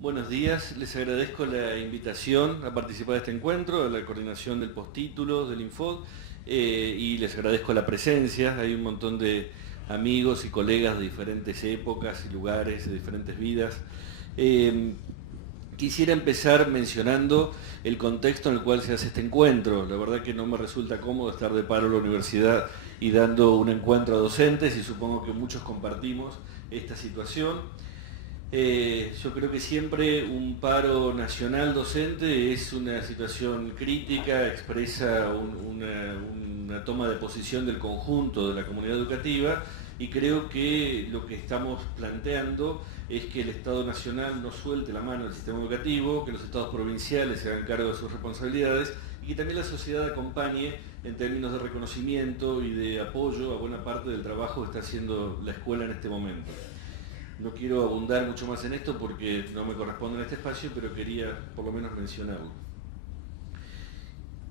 Buenos días, les agradezco la invitación a participar de este encuentro, a la coordinación del postítulo del Infod, y les agradezco la presencia. Hay un montón de amigos y colegas de diferentes épocas y lugares, de diferentes vidas. Quisiera empezar mencionando el contexto en el cual se hace este encuentro. La verdad que no me resulta cómodo estar de paro en la universidad y dando un encuentro a docentes, y supongo que muchos compartimos esta situación. Yo creo que siempre un paro nacional docente es una situación crítica, expresa una toma de posición del conjunto de la comunidad educativa, y creo que lo que estamos planteando es que el Estado Nacional no suelte la mano del sistema educativo, que los estados provinciales se hagan cargo de sus responsabilidades y que también la sociedad acompañe en términos de reconocimiento y de apoyo a buena parte del trabajo que está haciendo la escuela en este momento. No quiero abundar mucho más en esto porque no me corresponde en este espacio, pero quería por lo menos mencionarlo.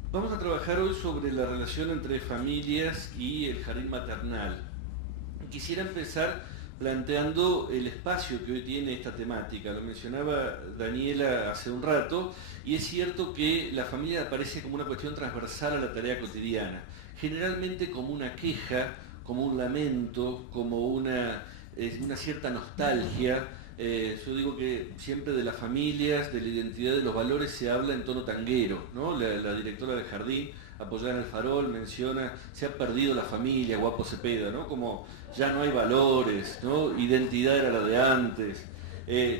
Vamos a trabajar hoy sobre la relación entre familias y el jardín maternal. Quisiera empezar planteando el espacio que hoy tiene esta temática. Lo mencionaba Daniela hace un rato, y es cierto que la familia aparece como una cuestión transversal a la tarea cotidiana, generalmente como una queja, como un lamento, como una cierta nostalgia. Yo digo que siempre de las familias, de la identidad, de los valores se habla en tono tanguero, ¿no? La directora del jardín, apoyada en el Farol, menciona: se ha perdido la familia, Guapo Cepeda, ¿no? Como ya no hay valores, ¿no? Identidad era la de antes.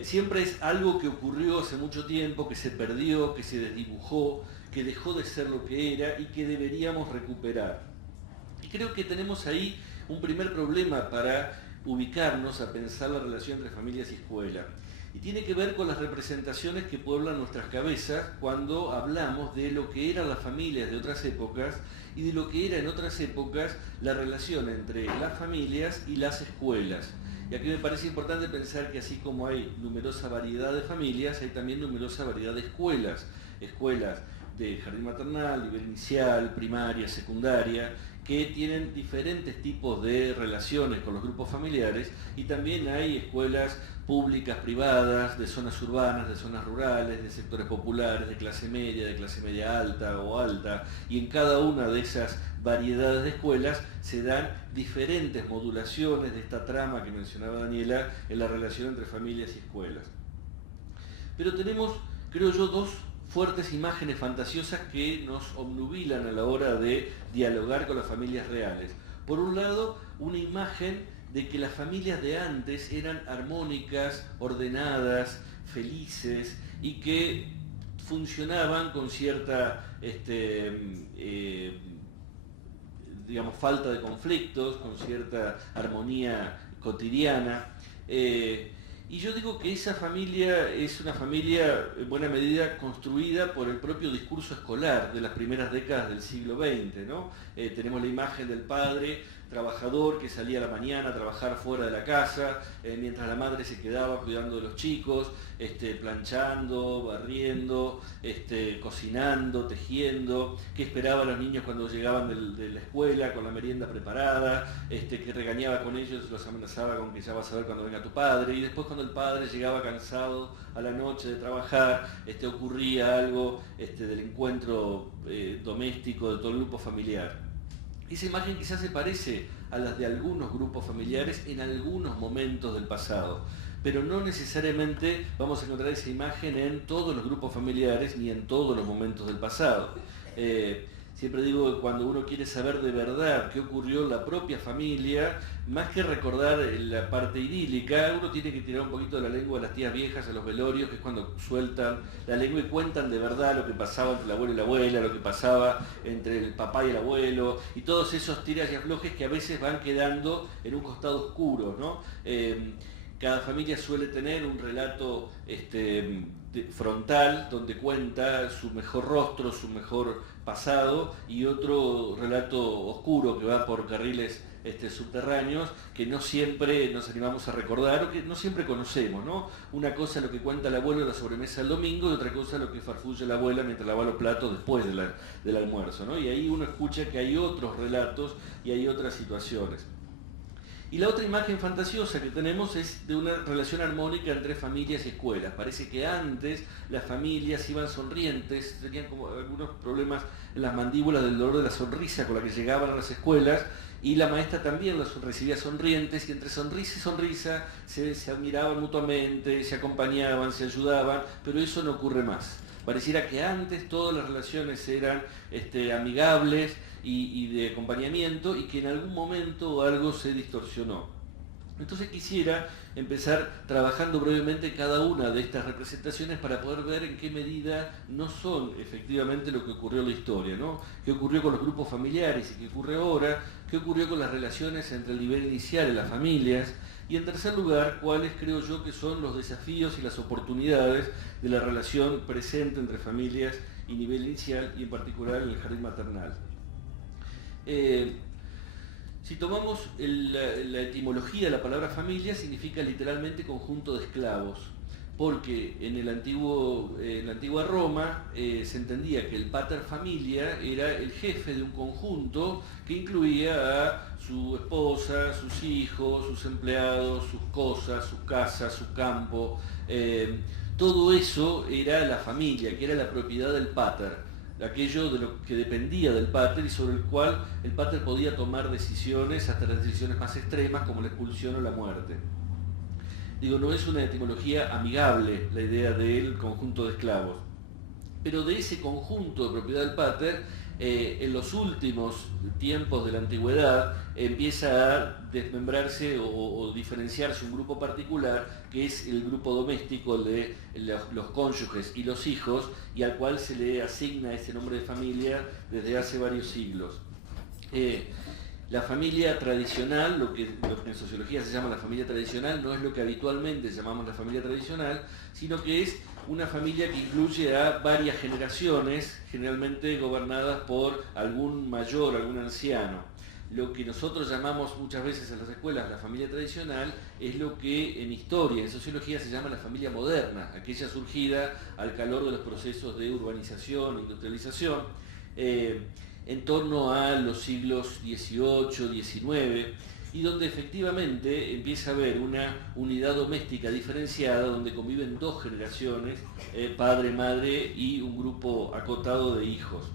Siempre es algo que ocurrió hace mucho tiempo, que se perdió, que se desdibujó, que dejó de ser lo que era y que deberíamos recuperar. Y creo que tenemos ahí un primer problema para ubicarnos a pensar la relación entre familias y escuela. Y tiene que ver con las representaciones que pueblan nuestras cabezas cuando hablamos de lo que eran las familias de otras épocas y de lo que era en otras épocas la relación entre las familias y las escuelas. Y aquí me parece importante pensar que así como hay numerosa variedad de familias, hay también numerosa variedad de escuelas. Escuelas de jardín maternal, nivel inicial, primaria, secundaria, que tienen diferentes tipos de relaciones con los grupos familiares, y también hay escuelas públicas, privadas, de zonas urbanas, de zonas rurales, de sectores populares, de clase media alta o alta, y en cada una de esas variedades de escuelas se dan diferentes modulaciones de esta trama que mencionaba Daniela en la relación entre familias y escuelas. Pero tenemos, creo yo, dos fuertes imágenes fantasiosas que nos obnubilan a la hora de dialogar con las familias reales. Por un lado, una imagen de que las familias de antes eran armónicas, ordenadas, felices, y que funcionaban con cierta falta de conflictos, con cierta armonía cotidiana. Y yo digo que esa familia es una familia en buena medida construida por el propio discurso escolar de las primeras décadas del siglo XX, ¿no? Tenemos la imagen del padre trabajador que salía a la mañana a trabajar fuera de la casa, mientras la madre se quedaba cuidando de los chicos, planchando, barriendo, cocinando, tejiendo, que esperaba a los niños cuando llegaban de la escuela con la merienda preparada, que regañaba con ellos, los amenazaba con que ya vas a ver cuando venga tu padre, y después cuando el padre llegaba cansado a la noche de trabajar, ocurría algo del encuentro doméstico de todo el grupo familiar. Esa imagen quizás se parece a las de algunos grupos familiares en algunos momentos del pasado, pero no necesariamente vamos a encontrar esa imagen en todos los grupos familiares ni en todos los momentos del pasado. Siempre digo que cuando uno quiere saber de verdad qué ocurrió en la propia familia, más que recordar la parte idílica, uno tiene que tirar un poquito de la lengua de las tías viejas a los velorios, que es cuando sueltan la lengua y cuentan de verdad lo que pasaba entre el abuelo y la abuela, lo que pasaba entre el papá y el abuelo, y todos esos tiras y aflojes que a veces van quedando en un costado oscuro, ¿no? Cada familia suele tener un relato frontal donde cuenta su mejor rostro, su mejor pasado, y otro relato oscuro que va por carriles subterráneos que no siempre nos animamos a recordar o que no siempre conocemos, ¿no? Una cosa es lo que cuenta el abuelo en la sobremesa del domingo, y otra cosa es lo que farfulla la abuela mientras lava los platos después del almuerzo, ¿no? Y ahí uno escucha que hay otros relatos y hay otras situaciones. Y la otra imagen fantasiosa que tenemos es de una relación armónica entre familias y escuelas. Parece que antes las familias iban sonrientes, tenían como algunos problemas en las mandíbulas del dolor de la sonrisa con la que llegaban a las escuelas, y la maestra también los recibía sonrientes, y entre sonrisa y sonrisa se admiraban mutuamente, se acompañaban, se ayudaban, pero eso no ocurre más. Pareciera que antes todas las relaciones eran amigables y de acompañamiento, y que en algún momento algo se distorsionó. Entonces quisiera empezar trabajando brevemente cada una de estas representaciones para poder ver en qué medida no son efectivamente lo que ocurrió en la historia, ¿no? ¿Qué ocurrió con los grupos familiares y qué ocurre ahora? ¿Qué ocurrió con las relaciones entre el nivel inicial y las familias? Y en tercer lugar, cuáles creo yo que son los desafíos y las oportunidades de la relación presente entre familias y nivel inicial, y en particular en el jardín maternal. Si tomamos la etimología de la palabra familia, significa literalmente conjunto de esclavos, porque en la antigua Roma se entendía que el pater familia era el jefe de un conjunto que incluía a su esposa, sus hijos, sus empleados, sus cosas, su casa, su campo. Todo eso era la familia, que era la propiedad del pater, aquello de lo que dependía del pater y sobre el cual el pater podía tomar decisiones, hasta las decisiones más extremas como la expulsión o la muerte. Digo, no es una etimología amigable la idea del conjunto de esclavos, pero de ese conjunto de propiedad del pater, en los últimos tiempos de la antigüedad empieza a desmembrarse o diferenciarse un grupo particular, que es el grupo doméstico, el de los cónyuges y los hijos, y al cual se le asigna ese nombre de familia desde hace varios siglos. La familia tradicional, lo que en sociología se llama la familia tradicional, no es lo que habitualmente llamamos la familia tradicional, sino que es una familia que incluye a varias generaciones, generalmente gobernadas por algún mayor, algún anciano. Lo que nosotros llamamos muchas veces en las escuelas la familia tradicional es lo que en historia, en sociología se llama la familia moderna, aquella surgida al calor de los procesos de urbanización, industrialización, en torno a los siglos XVIII, XIX, y donde efectivamente empieza a haber una unidad doméstica diferenciada, donde conviven dos generaciones, padre, madre y un grupo acotado de hijos.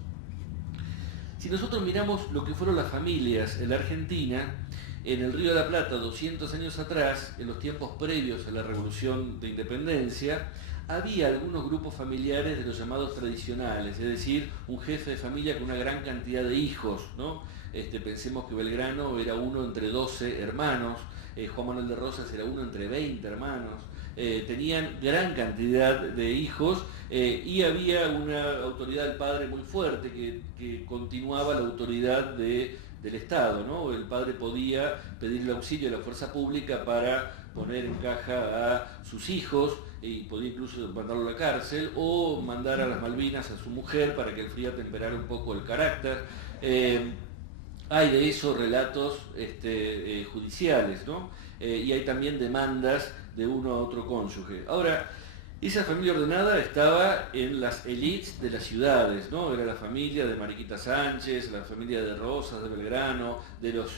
Si nosotros miramos lo que fueron las familias en la Argentina, en el Río de la Plata, 200 años atrás, en los tiempos previos a la Revolución de Independencia, había algunos grupos familiares de los llamados tradicionales, es decir, un jefe de familia con una gran cantidad de hijos, ¿no? Pensemos que Belgrano era uno entre 12 hermanos, Juan Manuel de Rosas era uno entre 20 hermanos, tenían gran cantidad de hijos, y había una autoridad del padre muy fuerte que continuaba la autoridad del Estado, ¿no? El padre podía pedir el auxilio de la fuerza pública para poner en caja a sus hijos, y podía incluso mandarlo a la cárcel, o mandar a las Malvinas a su mujer para que el frío temperara un poco el carácter. Hay de eso relatos judiciales, ¿no? Y hay también demandas de uno a otro cónyuge. Ahora, esa familia ordenada estaba en las élites de las ciudades, ¿no? Era la familia de Mariquita Sánchez, la familia de Rosas, de Belgrano, de los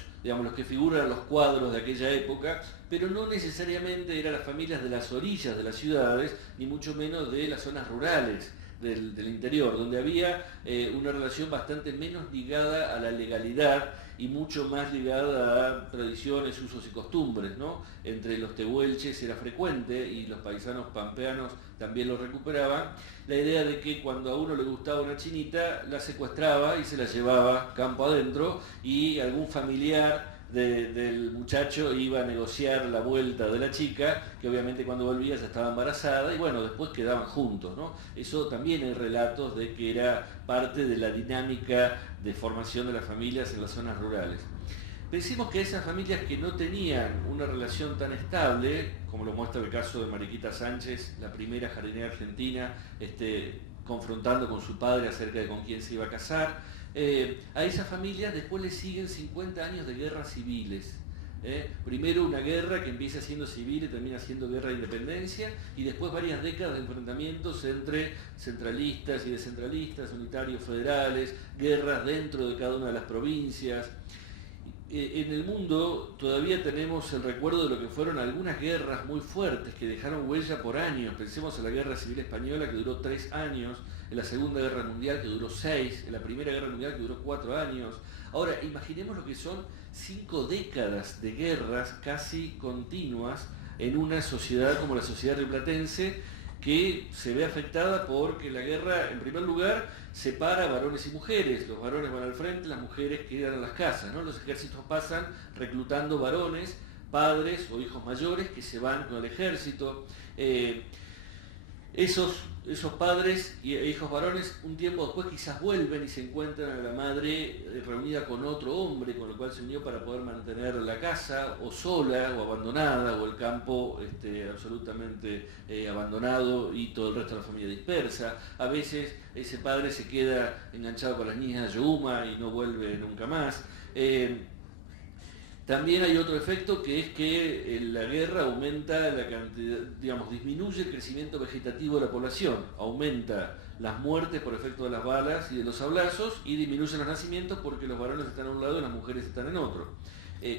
que figuran en los cuadros de aquella época, pero no necesariamente eran las familias de las orillas de las ciudades, ni mucho menos de las zonas rurales del interior, donde había una relación bastante menos ligada a la legalidad y mucho más ligada a tradiciones, usos y costumbres, ¿no? Entre los tehuelches era frecuente, y los paisanos pampeanos también lo recuperaban, la idea de que cuando a uno le gustaba una chinita, la secuestraba y se la llevaba campo adentro, y algún familiar del muchacho iba a negociar la vuelta de la chica, que obviamente cuando volvía ya estaba embarazada, y bueno, después quedaban juntos, ¿no? Eso también hay relatos de que era parte de la dinámica de formación de las familias en las zonas rurales. Pensemos que esas familias que no tenían una relación tan estable, como lo muestra el caso de Mariquita Sánchez, la primera jardinera argentina, confrontando con su padre acerca de con quién se iba a casar, a esas familias después les siguen 50 años de guerras civiles. Primero una guerra que empieza siendo civil y termina siendo guerra de independencia, y después varias décadas de enfrentamientos entre centralistas y descentralistas, unitarios, federales, guerras dentro de cada una de las provincias. en el mundo todavía tenemos el recuerdo de lo que fueron algunas guerras muy fuertes que dejaron huella por años. Pensemos en la Guerra Civil Española, que duró 3 años, en la Segunda Guerra Mundial, que duró 6, en la Primera Guerra Mundial, que duró 4 años. Ahora, imaginemos lo que son 5 décadas de guerras casi continuas en una sociedad como la sociedad rioplatense, que se ve afectada porque la guerra, en primer lugar, separa varones y mujeres. Los varones van al frente, las mujeres quedan en las casas, ¿no? Los ejércitos pasan reclutando varones, padres o hijos mayores que se van con el ejército. Esos padres e hijos varones un tiempo después quizás vuelven y se encuentran a la madre reunida con otro hombre con el cual se unió para poder mantener la casa, o sola o abandonada, o el campo absolutamente abandonado y todo el resto de la familia dispersa. A veces ese padre se queda enganchado con las niñas de Yuma y no vuelve nunca más. También hay otro efecto, que es que la guerra aumenta la cantidad, digamos, disminuye el crecimiento vegetativo de la población, aumenta las muertes por efecto de las balas y de los sablazos, y disminuyen los nacimientos porque los varones están a un lado y las mujeres están en otro.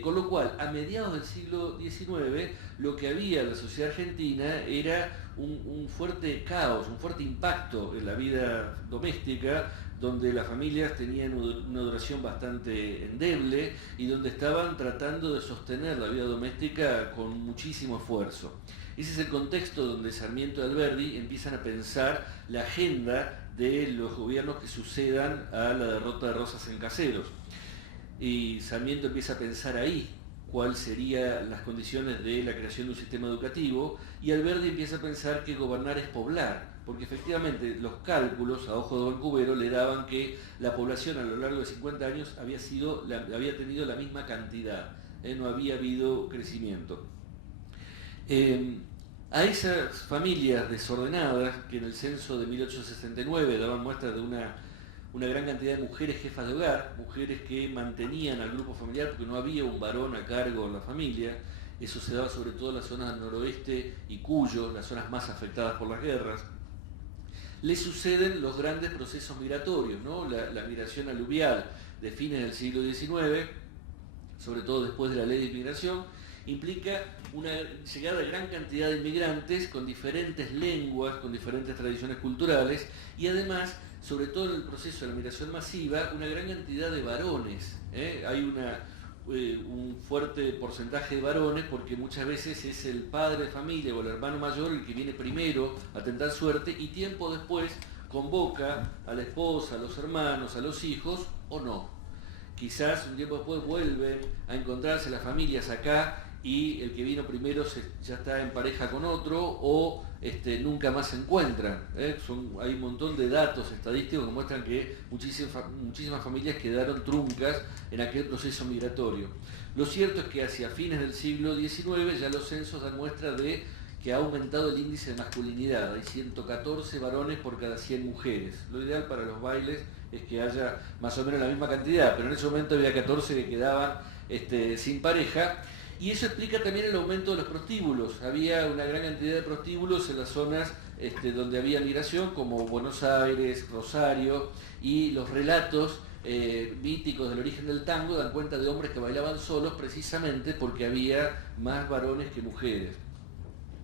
Con lo cual, a mediados del siglo XIX, lo que había en la sociedad argentina era un fuerte caos, un fuerte impacto en la vida doméstica, donde las familias tenían una duración bastante endeble y donde estaban tratando de sostener la vida doméstica con muchísimo esfuerzo. Ese es el contexto donde Sarmiento y Alberdi empiezan a pensar la agenda de los gobiernos que sucedan a la derrota de Rosas en Caseros. Y Sarmiento empieza a pensar ahí cuáles serían las condiciones de la creación de un sistema educativo, y Alberdi empieza a pensar que gobernar es poblar, porque efectivamente los cálculos a ojo de buen cubero le daban que la población a lo largo de 50 años había tenido la misma cantidad, no había habido crecimiento. A esas familias desordenadas, que en el censo de 1869 daban muestras de una gran cantidad de mujeres jefas de hogar, mujeres que mantenían al grupo familiar porque no había un varón a cargo en la familia. Eso se daba sobre todo en las zonas del noroeste y Cuyo, las zonas más afectadas por las guerras. Le suceden los grandes procesos migratorios, ¿no? La migración aluvial de fines del siglo XIX, sobre todo después de la ley de inmigración, implica una llegada de gran cantidad de inmigrantes con diferentes lenguas, con diferentes tradiciones culturales, y además, sobre todo en el proceso de la migración masiva, una gran cantidad de varones. Hay un fuerte porcentaje de varones, porque muchas veces es el padre de familia o el hermano mayor el que viene primero a tentar suerte, y tiempo después convoca a la esposa, a los hermanos, a los hijos, o no. Quizás un tiempo después vuelven a encontrarse las familias acá y el que vino primero ya está en pareja con otro, o nunca más se encuentran. Hay un montón de datos estadísticos que muestran que muchísimas familias quedaron truncas en aquel proceso migratorio. Lo cierto es que hacia fines del siglo XIX ya los censos dan muestra de que ha aumentado el índice de masculinidad. Hay 114 varones por cada 100 mujeres. Lo ideal para los bailes es que haya más o menos la misma cantidad, pero en ese momento había 14 que quedaban sin pareja. Y eso explica también el aumento de los prostíbulos. Había una gran cantidad de prostíbulos en las zonas donde había migración, como Buenos Aires, Rosario, y los relatos míticos del origen del tango dan cuenta de hombres que bailaban solos precisamente porque había más varones que mujeres.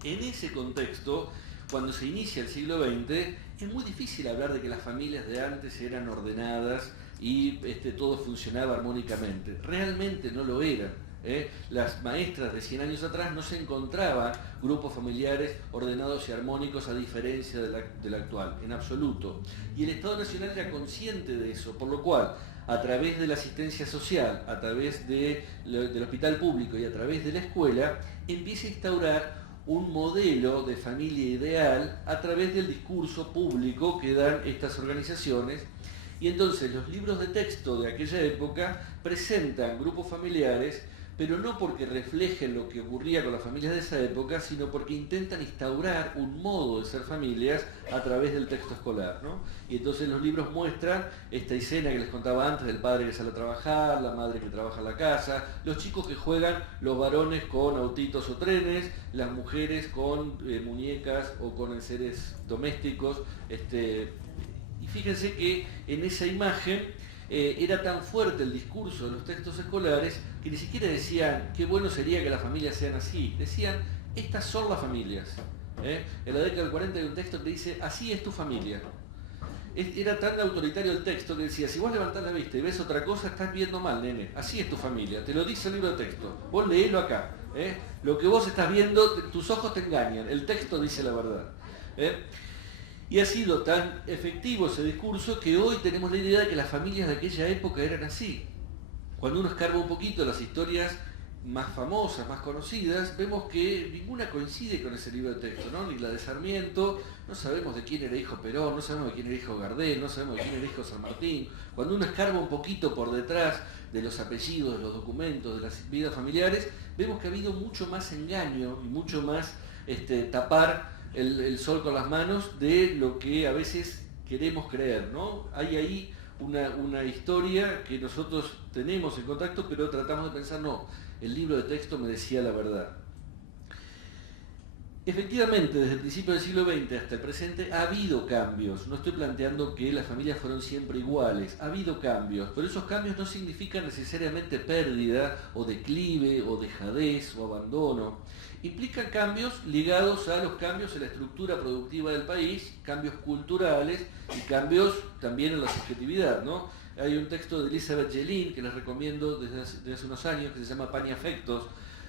En ese contexto, cuando se inicia el siglo XX, es muy difícil hablar de que las familias de antes eran ordenadas y todo funcionaba armónicamente. Realmente no lo eran. Las maestras de 100 años atrás no se encontraban grupos familiares ordenados y armónicos, a diferencia de la actual, en absoluto. Y el Estado Nacional era consciente de eso, por lo cual, a través de la asistencia social, a través del hospital público y a través de la escuela, empieza a instaurar un modelo de familia ideal a través del discurso público que dan estas organizaciones. Y entonces los libros de texto de aquella época presentan grupos familiares, pero no porque reflejen lo que ocurría con las familias de esa época, sino porque intentan instaurar un modo de ser familias a través del texto escolar, ¿no? Y entonces los libros muestran esta escena que les contaba antes, del padre que sale a trabajar, la madre que trabaja en la casa, los chicos que juegan, los varones con autitos o trenes, las mujeres con muñecas o con enseres domésticos. Y fíjense que en esa imagen era tan fuerte el discurso de los textos escolares que ni siquiera decían qué bueno sería que las familias sean así, decían estas son las familias. En la década del 40 hay un texto que dice así es tu familia. Era tan autoritario el texto que decía, si vos levantás la vista y ves otra cosa, estás viendo mal, nene. Así es tu familia, te lo dice el libro de texto. Vos leelo acá. Lo que vos estás viendo, tus ojos te engañan, el texto dice la verdad. Y ha sido tan efectivo ese discurso que hoy tenemos la idea de que las familias de aquella época eran así. Cuando uno escarba un poquito las historias más famosas, más conocidas, vemos que ninguna coincide con ese libro de texto, ¿no? Ni la de Sarmiento, no sabemos de quién era hijo Perón, no sabemos de quién era hijo Gardel, no sabemos de quién era hijo San Martín. Cuando uno escarba un poquito por detrás de los apellidos, de los documentos, de las vidas familiares, vemos que ha habido mucho más engaño y mucho más tapar el sol con las manos de lo que a veces queremos creer, ¿no? Hay ahí una historia que nosotros tenemos en contacto, pero tratamos de pensar, no, el libro de texto me decía la verdad. Efectivamente, desde el principio del siglo XX hasta el presente ha habido cambios. No estoy planteando que las familias fueron siempre iguales. Ha habido cambios, pero esos cambios no significan necesariamente pérdida o declive o dejadez o abandono. Implican cambios ligados a los cambios en la estructura productiva del país, cambios culturales y cambios también en la subjetividad, ¿no? Hay un texto de Elizabeth Yelin que les recomiendo desde hace unos años que se llama Pan y Afectos,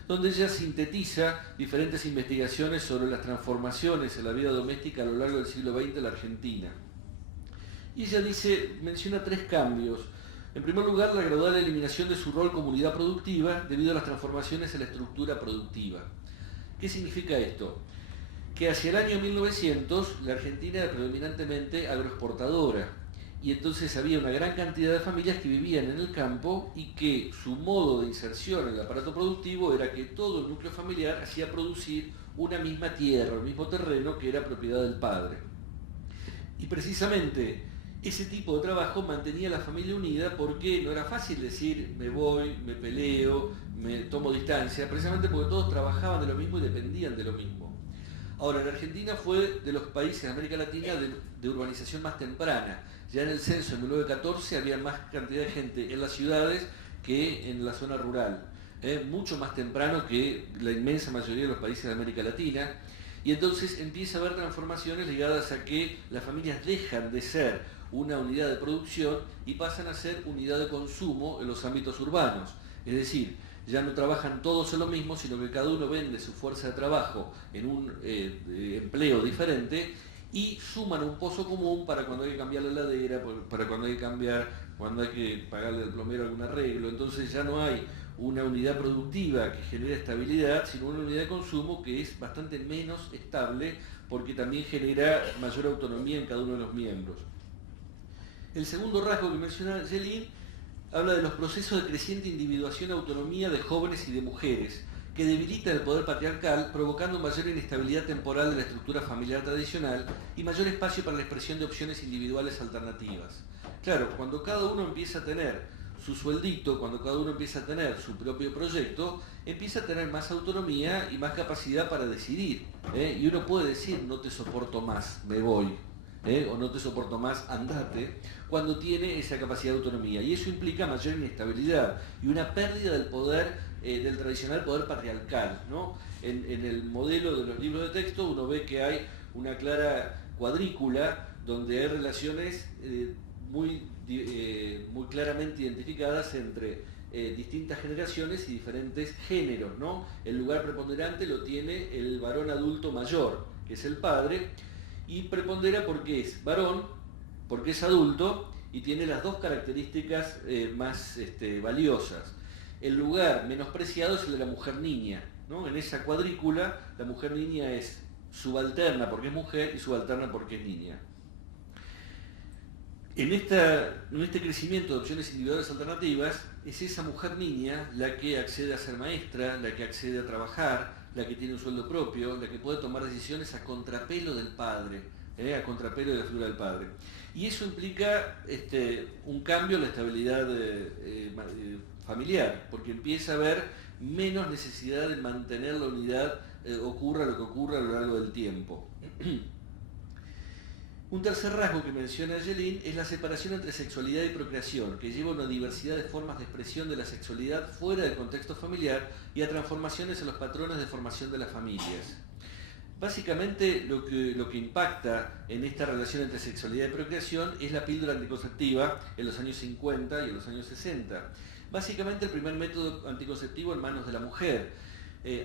donde ella sintetiza diferentes investigaciones sobre las transformaciones en la vida doméstica a lo largo del siglo XX en la Argentina. Y ella menciona 3 cambios. En primer lugar, la gradual eliminación de su rol como unidad productiva debido a las transformaciones en la estructura productiva. ¿Qué significa esto? Que hacia el año 1900 la Argentina era predominantemente agroexportadora. Y entonces había una gran cantidad de familias que vivían en el campo y que su modo de inserción en el aparato productivo era que todo el núcleo familiar hacía producir una misma tierra, un mismo terreno que era propiedad del padre. Y precisamente ese tipo de trabajo mantenía a la familia unida porque no era fácil decir me voy, me peleo, me tomo distancia, precisamente porque todos trabajaban de lo mismo y dependían de lo mismo. Ahora, la Argentina fue de los países de América Latina de urbanización más temprana. Ya en el censo en 1914 había más cantidad de gente en las ciudades que en la zona rural, mucho más temprano que la inmensa mayoría de los países de América Latina, y entonces empieza a haber transformaciones ligadas a que las familias dejan de ser una unidad de producción y pasan a ser unidad de consumo en los ámbitos urbanos. Es decir, ya no trabajan todos en lo mismo, sino que cada uno vende su fuerza de trabajo en un empleo diferente y suman un pozo común para cuando hay que cambiar la heladera, para cuando hay que pagarle al plomero algún arreglo. Entonces ya no hay una unidad productiva que genera estabilidad, sino una unidad de consumo que es bastante menos estable porque también genera mayor autonomía en cada uno de los miembros. El segundo rasgo que menciona Yelin habla de los procesos de creciente individuación y autonomía de jóvenes y de mujeres, que debilitan el poder patriarcal, provocando mayor inestabilidad temporal de la estructura familiar tradicional y mayor espacio para la expresión de opciones individuales alternativas. Claro, cuando cada uno empieza a tener su sueldito, cuando cada uno empieza a tener su propio proyecto, empieza a tener más autonomía y más capacidad para decidir. Y uno puede decir, no te soporto más, me voy. O no te soporto más, andate, cuando tiene esa capacidad de autonomía. Y eso implica mayor inestabilidad y una pérdida del poder, del tradicional poder patriarcal, ¿no? En el modelo de los libros de texto uno ve que hay una clara cuadrícula donde hay relaciones muy claramente identificadas entre distintas generaciones y diferentes géneros, ¿no? El lugar preponderante lo tiene el varón adulto mayor, que es el padre, y prepondera porque es varón, porque es adulto y tiene las dos características más valiosas. El lugar menospreciado es el de la mujer niña, ¿no? En esa cuadrícula la mujer niña es subalterna porque es mujer y subalterna porque es niña. En este crecimiento de opciones individuales alternativas, es esa mujer niña la que accede a ser maestra, la que accede a trabajar, la que tiene un sueldo propio, la que puede tomar decisiones a contrapelo del padre, a contrapelo de la figura del padre. Y eso implica un cambio en la estabilidad familiar, porque empieza a haber menos necesidad de mantener la unidad, ocurra lo que ocurra a lo largo del tiempo. Un tercer rasgo que menciona Jelen es la separación entre sexualidad y procreación, que lleva a una diversidad de formas de expresión de la sexualidad fuera del contexto familiar y a transformaciones en los patrones de formación de las familias. Básicamente lo que impacta en esta relación entre sexualidad y procreación es la píldora anticonceptiva en los años 50 y en los años 60. Básicamente el primer método anticonceptivo en manos de la mujer.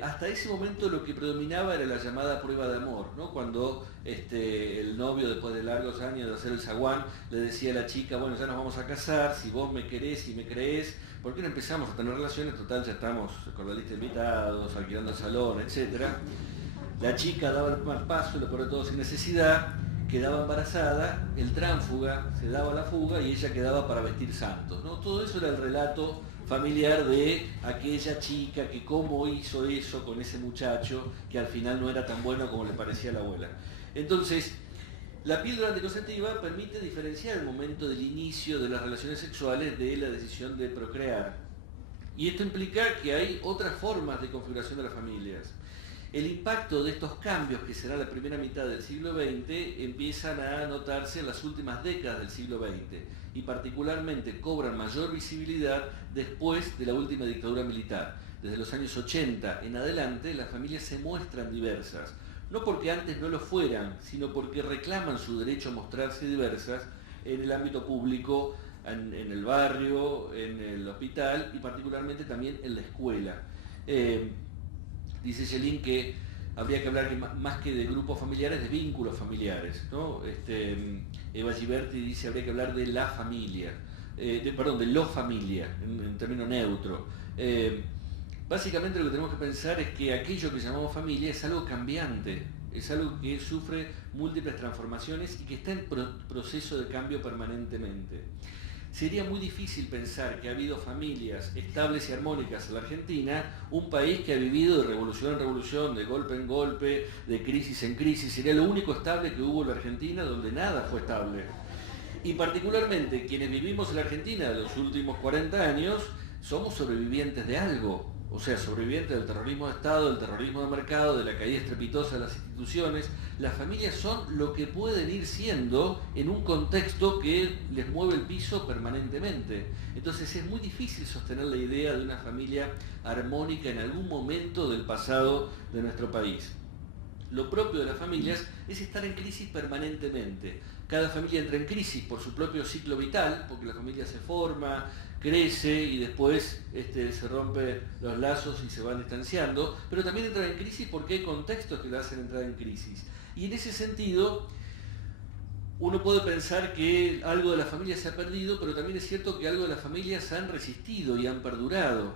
Hasta ese momento lo que predominaba era la llamada prueba de amor, ¿no? Cuando el novio, después de largos años de hacer el zaguán, le decía a la chica, bueno, ya nos vamos a casar, si vos me querés y me creés, ¿por qué no empezamos a tener relaciones? Total, ya estamos con la lista de invitados, alquilando el salón, etc. La chica daba el primer paso, lo peor de todo sin necesidad, quedaba embarazada, el tránsfuga se daba la fuga y ella quedaba para vestir santos, ¿no? Todo eso era el relato familiar de aquella chica que cómo hizo eso con ese muchacho que al final no era tan bueno como le parecía a la abuela. Entonces, la píldora anticonceptiva permite diferenciar el momento del inicio de las relaciones sexuales de la decisión de procrear. Y esto implica que hay otras formas de configuración de las familias. El impacto de estos cambios, que será la primera mitad del siglo XX, empiezan a notarse en las últimas décadas del siglo XX y particularmente cobran mayor visibilidad después de la última dictadura militar. Desde los años 80 en adelante las familias se muestran diversas, no porque antes no lo fueran, sino porque reclaman su derecho a mostrarse diversas en el ámbito público, en el barrio, en el hospital y particularmente también en la escuela. Dice Jelen que habría que hablar más que de grupos familiares, de vínculos familiares, ¿no? Eva Giberti dice habría que hablar de la familia, de lo familia, en término neutro. Básicamente lo que tenemos que pensar es que aquello que llamamos familia es algo cambiante, es algo que sufre múltiples transformaciones y que está en proceso de cambio permanentemente. Sería muy difícil pensar que ha habido familias estables y armónicas en la Argentina, un país que ha vivido de revolución en revolución, de golpe en golpe, de crisis en crisis. Sería lo único estable que hubo en la Argentina, donde nada fue estable. Y particularmente quienes vivimos en la Argentina de los últimos 40 años, somos sobrevivientes de algo. O sea, sobrevivientes del terrorismo de Estado, del terrorismo de mercado, de la caída estrepitosa de las instituciones. Las familias son lo que pueden ir siendo en un contexto que les mueve el piso permanentemente. Entonces es muy difícil sostener la idea de una familia armónica en algún momento del pasado de nuestro país. Lo propio de las familias es estar en crisis permanentemente. Cada familia entra en crisis por su propio ciclo vital, porque la familia se forma, crece y después se rompen los lazos y se van distanciando, pero también entra en crisis porque hay contextos que la hacen entrar en crisis. Y en ese sentido, uno puede pensar que algo de la familia se ha perdido, pero también es cierto que algo de las familias han resistido y han perdurado.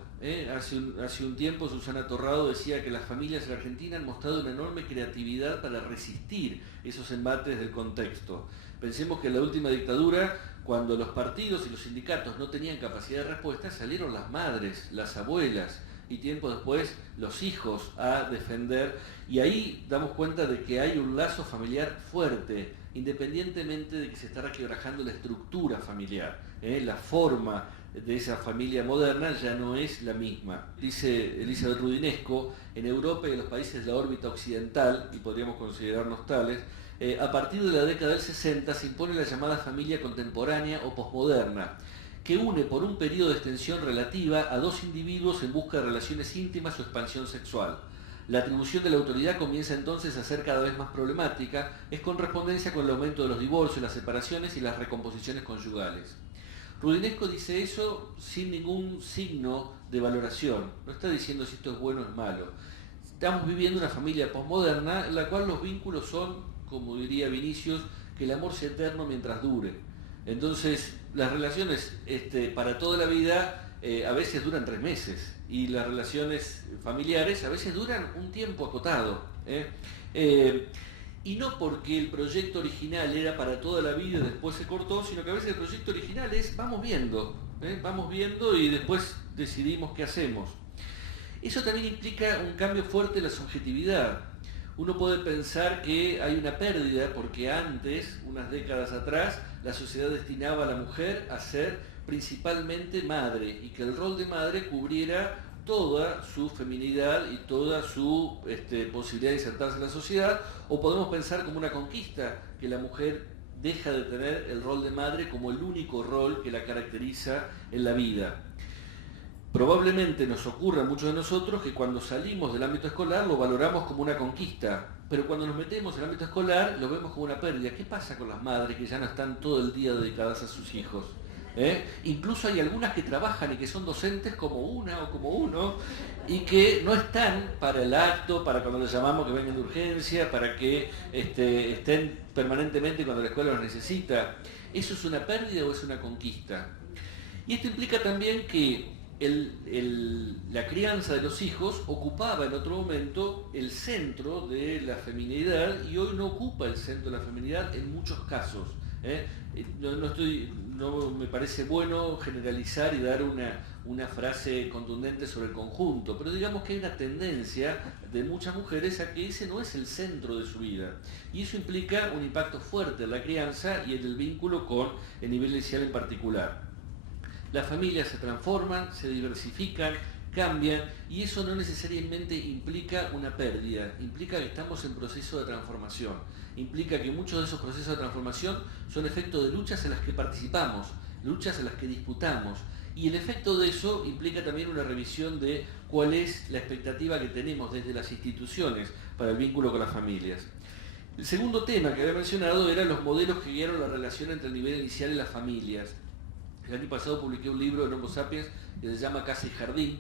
Hace un tiempo Susana Torrado decía que las familias en la Argentina han mostrado una enorme creatividad para resistir esos embates del contexto. Pensemos que en la última dictadura, cuando los partidos y los sindicatos no tenían capacidad de respuesta, salieron las madres, las abuelas y tiempo después los hijos a defender, y ahí damos cuenta de que hay un lazo familiar fuerte, independientemente de que se está resquebrajando la estructura familiar, la forma de esa familia moderna ya no es la misma. Dice Elizabeth Rudinesco, en Europa y en los países de la órbita occidental, y podríamos considerarnos tales, a partir de la década del 60 se impone la llamada familia contemporánea o posmoderna, que une por un periodo de extensión relativa a dos individuos en busca de relaciones íntimas o expansión sexual. La atribución de la autoridad comienza entonces a ser cada vez más problemática, es correspondencia con el aumento de los divorcios, las separaciones y las recomposiciones conyugales. Rudinesco dice eso sin ningún signo de valoración, no está diciendo si esto es bueno o es malo. Estamos viviendo una familia posmoderna en la cual los vínculos son, como diría Vinicius, que el amor sea eterno mientras dure. Entonces, las relaciones para toda la vida a veces duran 3 meses y las relaciones familiares a veces duran un tiempo acotado. Y no porque el proyecto original era para toda la vida y después se cortó, sino que a veces el proyecto original es vamos viendo y después decidimos qué hacemos. Eso también implica un cambio fuerte en la subjetividad. Uno puede pensar que hay una pérdida porque antes, unas décadas atrás, la sociedad destinaba a la mujer a ser principalmente madre y que el rol de madre cubriera toda su feminidad y toda su posibilidad de insertarse en la sociedad, o podemos pensar como una conquista, que la mujer deja de tener el rol de madre como el único rol que la caracteriza en la vida. Probablemente nos ocurra a muchos de nosotros que cuando salimos del ámbito escolar lo valoramos como una conquista, pero cuando nos metemos en el ámbito escolar lo vemos como una pérdida. ¿Qué pasa con las madres que ya no están todo el día dedicadas a sus hijos? Incluso hay algunas que trabajan y que son docentes como una o como uno y que no están para el acto, para cuando les llamamos que vengan de urgencia, para que estén permanentemente cuando la escuela los necesita. ¿Eso es una pérdida o es una conquista? Y esto implica también que la crianza de los hijos ocupaba en otro momento el centro de la feminidad y hoy no ocupa el centro de la feminidad en muchos casos. No me parece bueno generalizar y dar una frase contundente sobre el conjunto, pero digamos que hay una tendencia de muchas mujeres a que ese no es el centro de su vida. Y eso implica un impacto fuerte en la crianza y en el vínculo con el nivel inicial en particular. Las familias se transforman, se diversifican, cambian, y eso no necesariamente implica una pérdida, implica que estamos en proceso de transformación, implica que muchos de esos procesos de transformación son efecto de luchas en las que participamos, luchas en las que disputamos, y el efecto de eso implica también una revisión de cuál es la expectativa que tenemos desde las instituciones para el vínculo con las familias. El segundo tema que había mencionado eran los modelos que guiaron la relación entre el nivel inicial y las familias. El año pasado publiqué un libro en Homo Sapiens que se llama Casa y Jardín,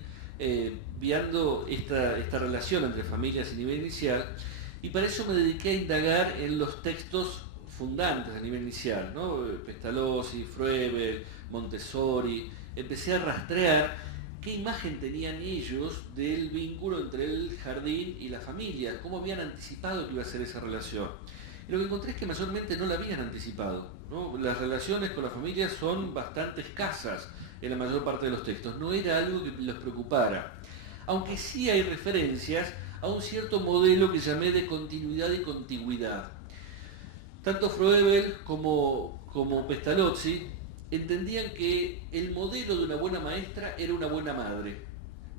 viendo esta relación entre familias y nivel inicial, y para eso me dediqué a indagar en los textos fundantes a nivel inicial, ¿no? Pestalozzi, Froebel, Montessori. Empecé a rastrear qué imagen tenían ellos del vínculo entre el jardín y la familia, cómo habían anticipado que iba a ser esa relación. Y lo que encontré es que mayormente no la habían anticipado, ¿no? Las relaciones con la familia son bastante escasas en la mayor parte de los textos, no era algo que los preocupara. Aunque sí hay referencias a un cierto modelo que llamé de continuidad y contigüidad. Tanto Froebel como Pestalozzi entendían que el modelo de una buena maestra era una buena madre,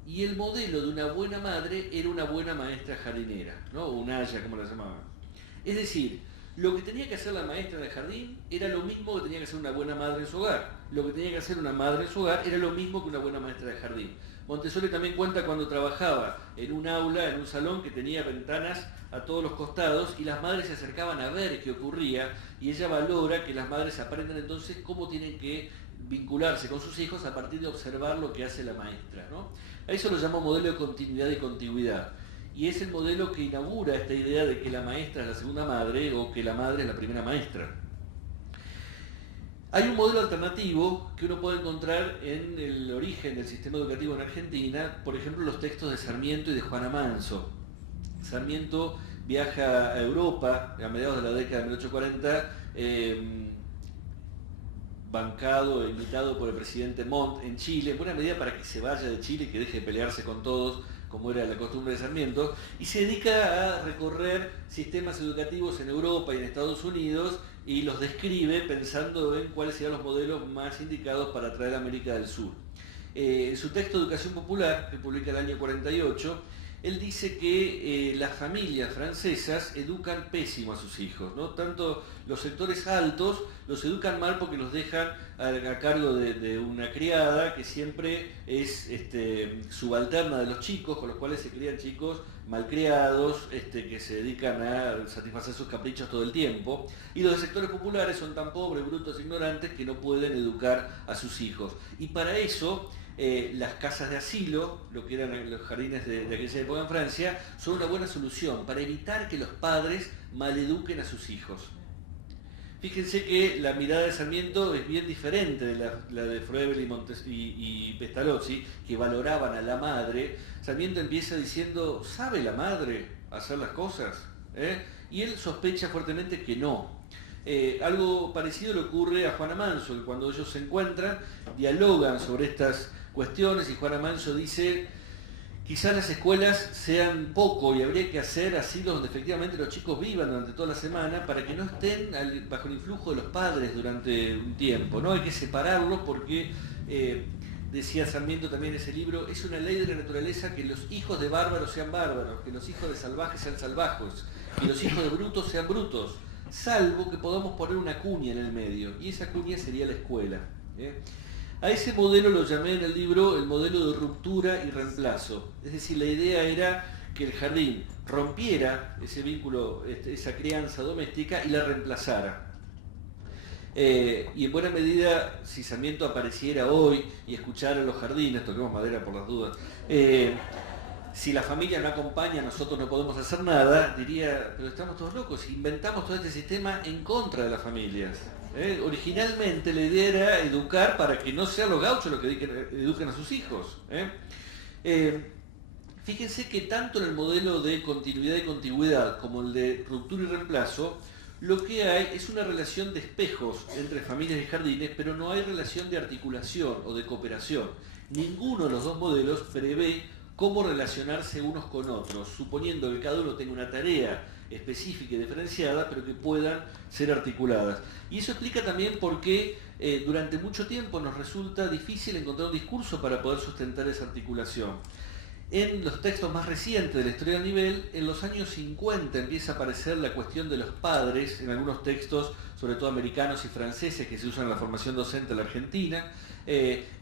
y el modelo de una buena madre era una buena maestra jardinera, ¿no? O una aya, como la llamaban. Es decir, lo que tenía que hacer la maestra de jardín era lo mismo que tenía que hacer una buena madre en su hogar. Lo que tenía que hacer una madre en su hogar era lo mismo que una buena maestra de jardín. Montessori también cuenta cuando trabajaba en un aula, en un salón que tenía ventanas a todos los costados y las madres se acercaban a ver qué ocurría, y ella valora que las madres aprendan entonces cómo tienen que vincularse con sus hijos a partir de observar lo que hace la maestra, ¿no? A eso lo llamo modelo de continuidad y contigüidad. Y es el modelo que inaugura esta idea de que la maestra es la segunda madre o que la madre es la primera maestra. Hay un modelo alternativo que uno puede encontrar en el origen del sistema educativo en Argentina, por ejemplo los textos de Sarmiento y de Juana Manso. Sarmiento viaja a Europa a mediados de la década de 1840, bancado e invitado por el presidente Montt en Chile, en buena medida para que se vaya de Chile y que deje de pelearse con todos, como era la costumbre de Sarmiento, y se dedica a recorrer sistemas educativos en Europa y en Estados Unidos y los describe pensando en cuáles serían los modelos más indicados para atraer a América del Sur. En su texto Educación Popular, que publica el año 48, él dice que las familias francesas educan pésimo a sus hijos, ¿no? Tanto los sectores altos los educan mal porque los dejan a cargo de una criada que siempre es subalterna de los chicos, con los cuales se crían chicos malcriados, que se dedican a satisfacer sus caprichos todo el tiempo. Y los de sectores populares son tan pobres, brutos, ignorantes que no pueden educar a sus hijos. Y para eso las casas de asilo, lo que eran los jardines de aquella época en Francia, son una buena solución para evitar que los padres maleduquen a sus hijos. Fíjense que la mirada de Sarmiento es bien diferente de la de Froebel y Pestalozzi, que valoraban a la madre. Sarmiento empieza diciendo, ¿sabe la madre hacer las cosas? Y él sospecha fuertemente que no. Algo parecido le ocurre a Juana Manso, que cuando ellos se encuentran, dialogan sobre estas cuestiones y Juana Manso dice, quizás las escuelas sean poco y habría que hacer asilos donde efectivamente los chicos vivan durante toda la semana para que no estén bajo el influjo de los padres durante un tiempo, ¿no? Hay que separarlos porque, decía Sarmiento también en ese libro, es una ley de la naturaleza que los hijos de bárbaros sean bárbaros, que los hijos de salvajes sean salvajes, que los hijos de brutos sean brutos. salvo que podamos poner una cuña en el medio, y esa cuña sería la escuela. A ese modelo lo llamé en el libro el modelo de ruptura y reemplazo. Es decir, la idea era que el jardín rompiera ese vínculo, esa crianza doméstica y la reemplazara. Y en buena medida, si Sarmiento apareciera hoy y escuchara los jardines, toquemos madera por las dudas, si la familia no acompaña, nosotros no podemos hacer nada, diría, pero estamos todos locos, inventamos todo este sistema en contra de las familias. Originalmente la idea era educar para que no sean los gauchos los que eduquen a sus hijos. Fíjense que tanto en el modelo de continuidad y contigüidad como el de ruptura y reemplazo, lo que hay es una relación de espejos entre familias y jardines, pero no hay relación de articulación o de cooperación. Ninguno de los dos modelos prevé cómo relacionarse unos con otros, suponiendo que cada uno tenga una tarea específica y diferenciada, pero que puedan ser articuladas. Y eso explica también por qué durante mucho tiempo nos resulta difícil encontrar un discurso para poder sustentar esa articulación. En los textos más recientes de la historia del nivel, en los años 50 empieza a aparecer la cuestión de los padres, en algunos textos, sobre todo americanos y franceses, que se usan en la formación docente en la Argentina,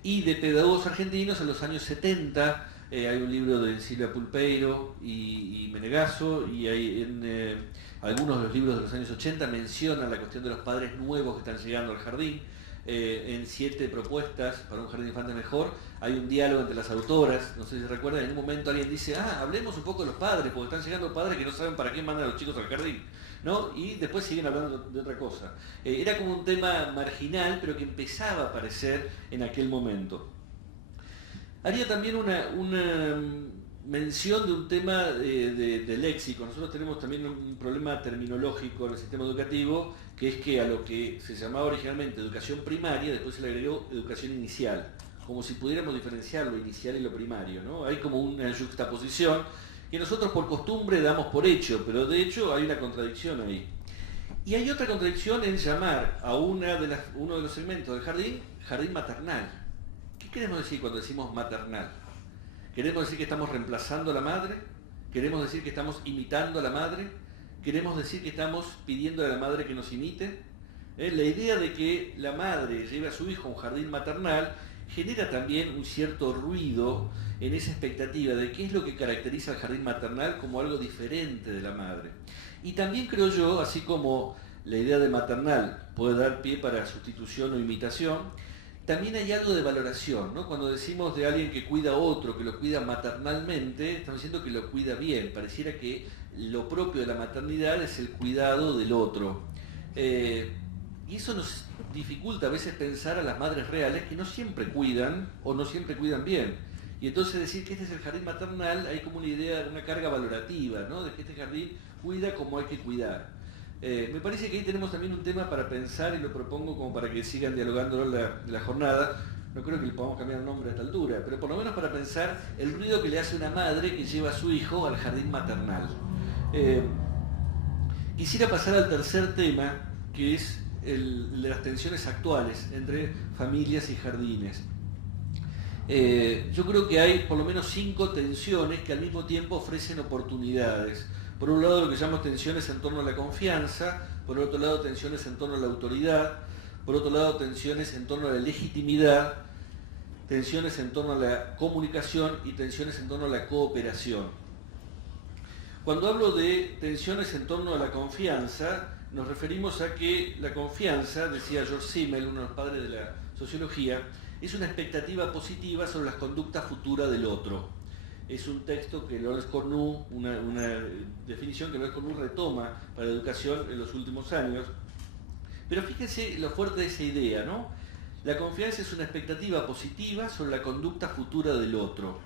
y de pedagogos argentinos en los años 70, hay un libro de Silvia Pulpeiro y Menegasso, y hay algunos de los libros de los años 80 mencionan la cuestión de los padres nuevos que están llegando al jardín. En 7 propuestas para un jardín de infantes mejor, hay un diálogo entre las autoras, no sé si recuerdan, en un momento alguien dice, hablemos un poco de los padres, porque están llegando padres que no saben para qué mandan a los chicos al jardín, ¿no? Y después siguen hablando de otra cosa. Era como un tema marginal, pero que empezaba a aparecer en aquel momento. Haría también una mención de un tema de léxico. Nosotros tenemos también un problema terminológico en el sistema educativo, que es que a lo que se llamaba originalmente educación primaria, después se le agregó educación inicial, como si pudiéramos diferenciar lo inicial y lo primario, ¿no? Hay como una juxtaposición que nosotros por costumbre damos por hecho, pero de hecho hay una contradicción ahí. Y hay otra contradicción en llamar a uno de los segmentos del jardín maternal. ¿Qué queremos decir cuando decimos maternal? ¿Queremos decir que estamos reemplazando a la madre? ¿Queremos decir que estamos imitando a la madre? ¿Queremos decir que estamos pidiendo a la madre que nos imite? La idea de que la madre lleve a su hijo a un jardín maternal genera también un cierto ruido en esa expectativa de qué es lo que caracteriza al jardín maternal como algo diferente de la madre. Y también creo yo, así como la idea de maternal puede dar pie para sustitución o imitación, también hay algo de valoración, ¿no? Cuando decimos de alguien que cuida a otro, que lo cuida maternalmente, estamos diciendo que lo cuida bien. Pareciera que lo propio de la maternidad es el cuidado del otro. Y eso nos dificulta a veces pensar a las madres reales que no siempre cuidan o no siempre cuidan bien. Y entonces decir que este es el jardín maternal, hay como una idea, una carga valorativa, ¿no? De que este jardín cuida como hay que cuidar. Me parece que ahí tenemos también un tema para pensar y lo propongo como para que sigan dialogando la jornada. No creo que le podamos cambiar el nombre a esta altura, pero por lo menos para pensar el ruido que le hace una madre que lleva a su hijo al jardín maternal. Quisiera pasar al tercer tema, que es el de las tensiones actuales entre familias y jardines. Yo creo que hay por lo menos 5 tensiones que al mismo tiempo ofrecen oportunidades. Por un lado, lo que llamamos tensiones en torno a la confianza, por otro lado, tensiones en torno a la autoridad, por otro lado, tensiones en torno a la legitimidad, tensiones en torno a la comunicación y tensiones en torno a la cooperación. Cuando hablo de tensiones en torno a la confianza, nos referimos a que la confianza, decía George Simmel, uno de los padres de la sociología, es una expectativa positiva sobre las conductas futuras del otro. Es un texto que Lawrence Cornu, una definición que Lawrence Cornu retoma para la educación en los últimos años. Pero fíjense lo fuerte de esa idea, ¿no? La confianza es una expectativa positiva sobre la conducta futura del otro.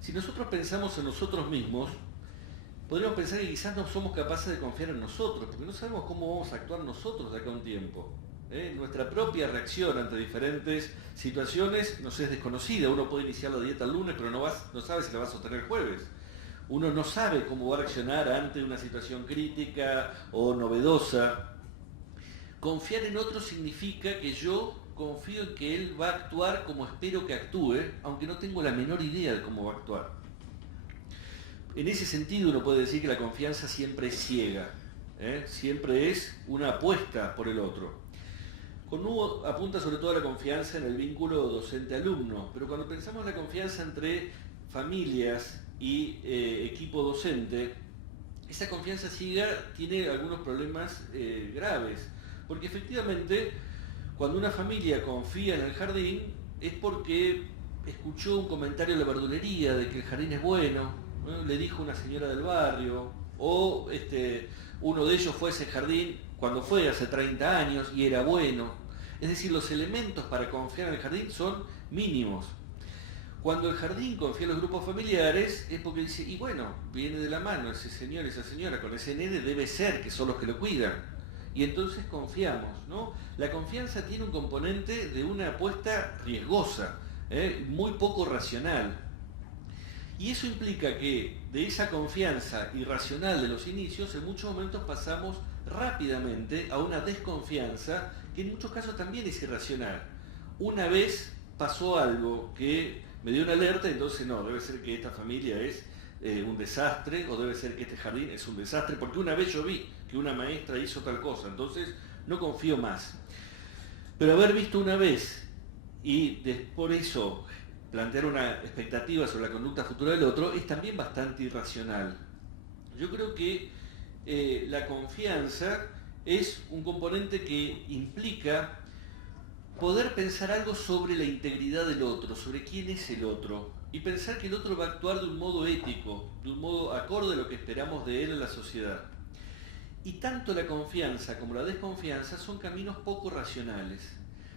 Si nosotros pensamos en nosotros mismos, podríamos pensar que quizás no somos capaces de confiar en nosotros, porque no sabemos cómo vamos a actuar nosotros de acá a un tiempo. Nuestra propia reacción ante diferentes situaciones nos es desconocida. Uno puede iniciar la dieta el lunes, pero no sabe si la va a sostener el jueves. Uno no sabe cómo va a reaccionar ante una situación crítica o novedosa. Confiar en otro significa que yo confío en que él va a actuar como espero que actúe, aunque no tengo la menor idea de cómo va a actuar. En ese sentido uno puede decir que la confianza siempre es ciega. siempre es una apuesta por el otro. Connuo apunta sobre todo a la confianza en el vínculo docente-alumno, pero cuando pensamos en la confianza entre familias y equipo docente, esa confianza ciega tiene algunos problemas graves, porque efectivamente cuando una familia confía en el jardín es porque escuchó un comentario en la verdulería de que el jardín es bueno, ¿no? Le dijo una señora del barrio, o uno de ellos fue a ese jardín cuando fue hace 30 años y era bueno. Es decir, los elementos para confiar en el jardín son mínimos. Cuando el jardín confía en los grupos familiares es porque dice, y bueno, viene de la mano ese señor, esa señora, con ese nene debe ser que son los que lo cuidan. Y entonces confiamos, ¿no? La confianza tiene un componente de una apuesta riesgosa, muy poco racional. Y eso implica que de esa confianza irracional de los inicios, en muchos momentos pasamos rápidamente a una desconfianza que en muchos casos también es irracional. Una vez pasó algo que me dio una alerta, entonces no, debe ser que esta familia es un desastre, o debe ser que este jardín es un desastre, porque una vez yo vi que una maestra hizo tal cosa, entonces no confío más. Pero haber visto una vez y por eso plantear una expectativa sobre la conducta futura del otro es también bastante irracional. Yo creo que la confianza es un componente que implica poder pensar algo sobre la integridad del otro, sobre quién es el otro, y pensar que el otro va a actuar de un modo ético, de un modo acorde a lo que esperamos de él en la sociedad. Y tanto la confianza como la desconfianza son caminos poco racionales.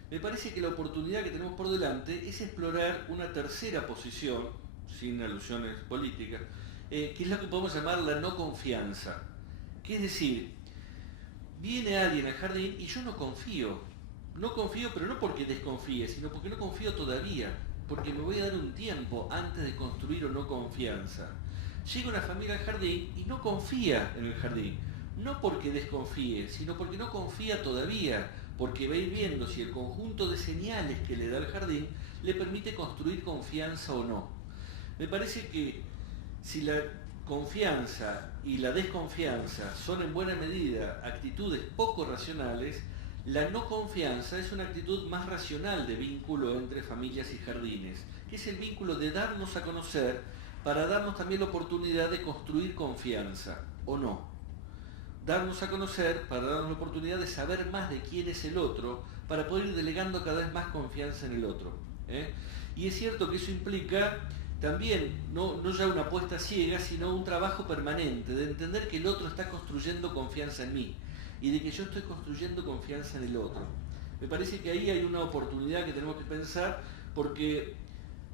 Me parece que la oportunidad que tenemos por delante es explorar una tercera posición, sin alusiones políticas, que es lo que podemos llamar la no confianza. Que es decir, viene alguien al jardín y yo no confío. No confío, pero no porque desconfíe, sino porque no confío todavía, porque me voy a dar un tiempo antes de construir o no confianza. Llega una familia al jardín y no confía en el jardín, no porque desconfíe, sino porque no confía todavía, porque va a ir viendo si el conjunto de señales que le da el jardín le permite construir confianza o no. Me parece que si la confianza y la desconfianza son en buena medida actitudes poco racionales, la no confianza es una actitud más racional de vínculo entre familias y jardines, que es el vínculo de darnos a conocer para darnos también la oportunidad de construir confianza, ¿o no? Darnos a conocer para darnos la oportunidad de saber más de quién es el otro, para poder ir delegando cada vez más confianza en el otro. Y es cierto que eso implica también no ya una apuesta ciega, sino un trabajo permanente de entender que el otro está construyendo confianza en mí y de que yo estoy construyendo confianza en el otro. Me parece que ahí hay una oportunidad que tenemos que pensar, porque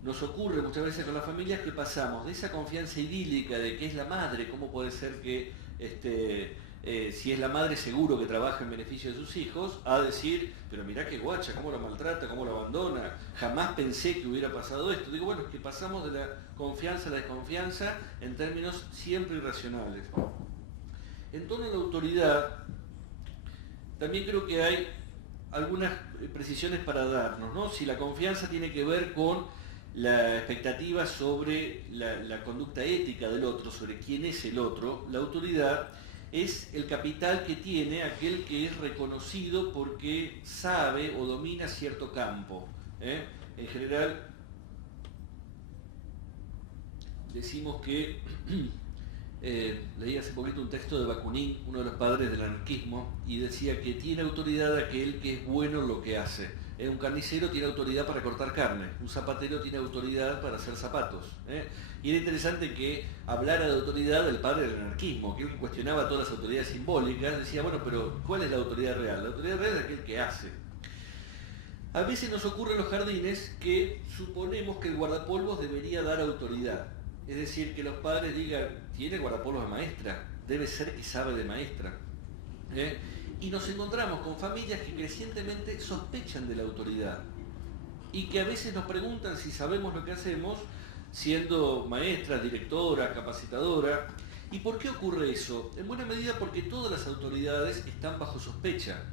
nos ocurre muchas veces con las familias que pasamos de esa confianza idílica de que es la madre, cómo puede ser que si es la madre seguro que trabaja en beneficio de sus hijos, a decir, pero mirá qué guacha, cómo lo maltrata, cómo lo abandona, jamás pensé que hubiera pasado esto. Digo, bueno, es que pasamos de la confianza a la desconfianza en términos siempre irracionales. En torno a la autoridad, también creo que hay algunas precisiones para darnos, ¿no? Si la confianza tiene que ver con la expectativa sobre la conducta ética del otro, sobre quién es el otro, la autoridad es el capital que tiene aquel que es reconocido porque sabe o domina cierto campo. En general, decimos que, leí hace poquito un texto de Bakunin, uno de los padres del anarquismo, y decía que tiene autoridad aquel que es bueno en lo que hace. Un carnicero tiene autoridad para cortar carne, un zapatero tiene autoridad para hacer zapatos. Y era interesante que hablara de autoridad del padre del anarquismo, que él cuestionaba todas las autoridades simbólicas, decía, bueno, pero ¿cuál es la autoridad real? La autoridad real es aquel que hace. A veces nos ocurre en los jardines que suponemos que el guardapolvos debería dar autoridad. Es decir, que los padres digan, tiene guardapolvos de maestra, debe ser que sabe de maestra. Y nos encontramos con familias que crecientemente sospechan de la autoridad y que a veces nos preguntan si sabemos lo que hacemos, siendo maestras, directoras, capacitadoras. ¿Y por qué ocurre eso? En buena medida porque todas las autoridades están bajo sospecha.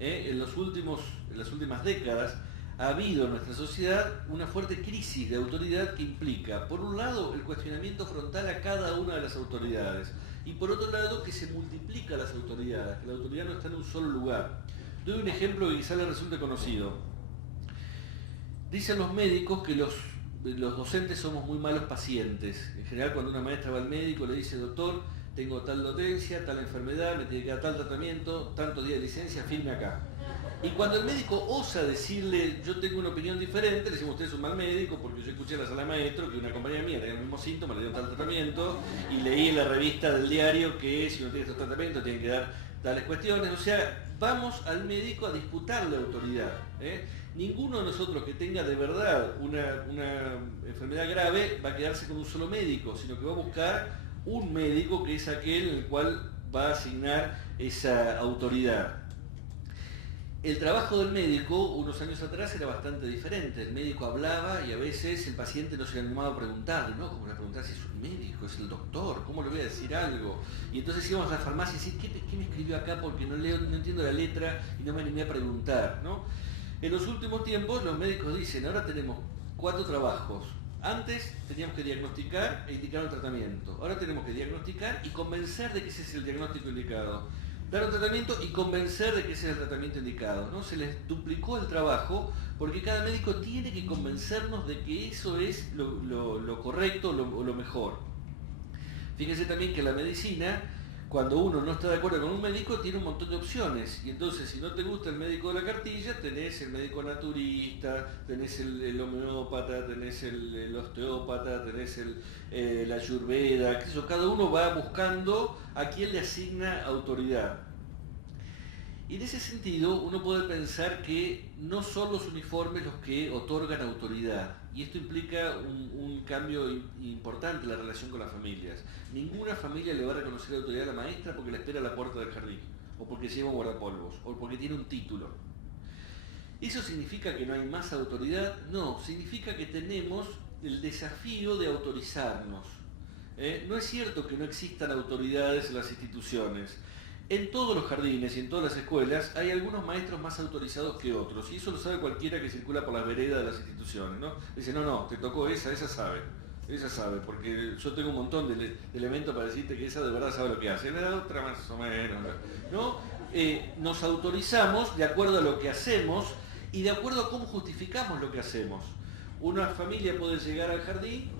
En las últimas décadas ha habido en nuestra sociedad una fuerte crisis de autoridad que implica, por un lado, el cuestionamiento frontal a cada una de las autoridades. y por otro lado que se multiplican las autoridades, que la autoridad no está en un solo lugar. Doy un ejemplo que quizá le resulte conocido. Dicen los médicos que los docentes somos muy malos pacientes. En general, cuando una maestra va al médico le dice: doctor, tengo tal dolencia, tal enfermedad, me tiene que dar tal tratamiento, tantos días de licencia, firme acá. Y cuando el médico osa decirle: yo tengo una opinión diferente, le decimos: usted es un mal médico, porque yo escuché en la sala de maestro que una compañera mía tenía el mismo síntoma, le dio tal tratamiento, y leí en la revista del diario que si no tiene estos tratamientos tiene que dar tales cuestiones. O sea, vamos al médico a disputar la autoridad. Ninguno de nosotros que tenga de verdad una enfermedad grave va a quedarse con un solo médico, sino que va a buscar un médico que es aquel en el cual va a asignar esa autoridad. El trabajo del médico unos años atrás era bastante diferente. El médico hablaba y a veces el paciente no se animaba a preguntarle, ¿no? Como le preguntar si es un médico, es el doctor, ¿cómo le voy a decir algo? Y entonces íbamos a la farmacia y decir: ¿qué me escribió acá? Porque no entiendo la letra y no me animé a preguntar, ¿no? En los últimos tiempos los médicos dicen: ahora tenemos 4 trabajos. Antes teníamos que diagnosticar e indicar un tratamiento. Ahora tenemos que diagnosticar y convencer de que ese es el diagnóstico indicado. Dar un tratamiento y convencer de que ese es el tratamiento indicado, ¿no? Se les duplicó el trabajo porque cada médico tiene que convencernos de que eso es lo correcto o lo mejor. Fíjense también que la medicina, cuando uno no está de acuerdo con un médico, tiene un montón de opciones. Y entonces, si no te gusta el médico de la cartilla, tenés el médico naturista, tenés el homeópata, tenés el osteópata, tenés la ayurveda, qué sé yo. Cada uno va buscando a quién le asigna autoridad. Y en ese sentido, uno puede pensar que no son los uniformes los que otorgan autoridad. Y esto implica un cambio importante en la relación con las familias. Ninguna familia le va a reconocer la autoridad a la maestra porque la espera a la puerta del jardín, o porque lleva un guardapolvos, o porque tiene un título. ¿Eso significa que no hay más autoridad? No, significa que tenemos el desafío de autorizarnos. No es cierto que no existan autoridades en las instituciones. En todos los jardines y en todas las escuelas hay algunos maestros más autorizados que otros, y eso lo sabe cualquiera que circula por las veredas de las instituciones, ¿no? Dice: no, te tocó esa sabe, porque yo tengo un montón de elementos para decirte que esa de verdad sabe lo que hace, la otra más o menos, ¿no? Nos autorizamos de acuerdo a lo que hacemos y de acuerdo a cómo justificamos lo que hacemos. Una familia puede llegar al jardín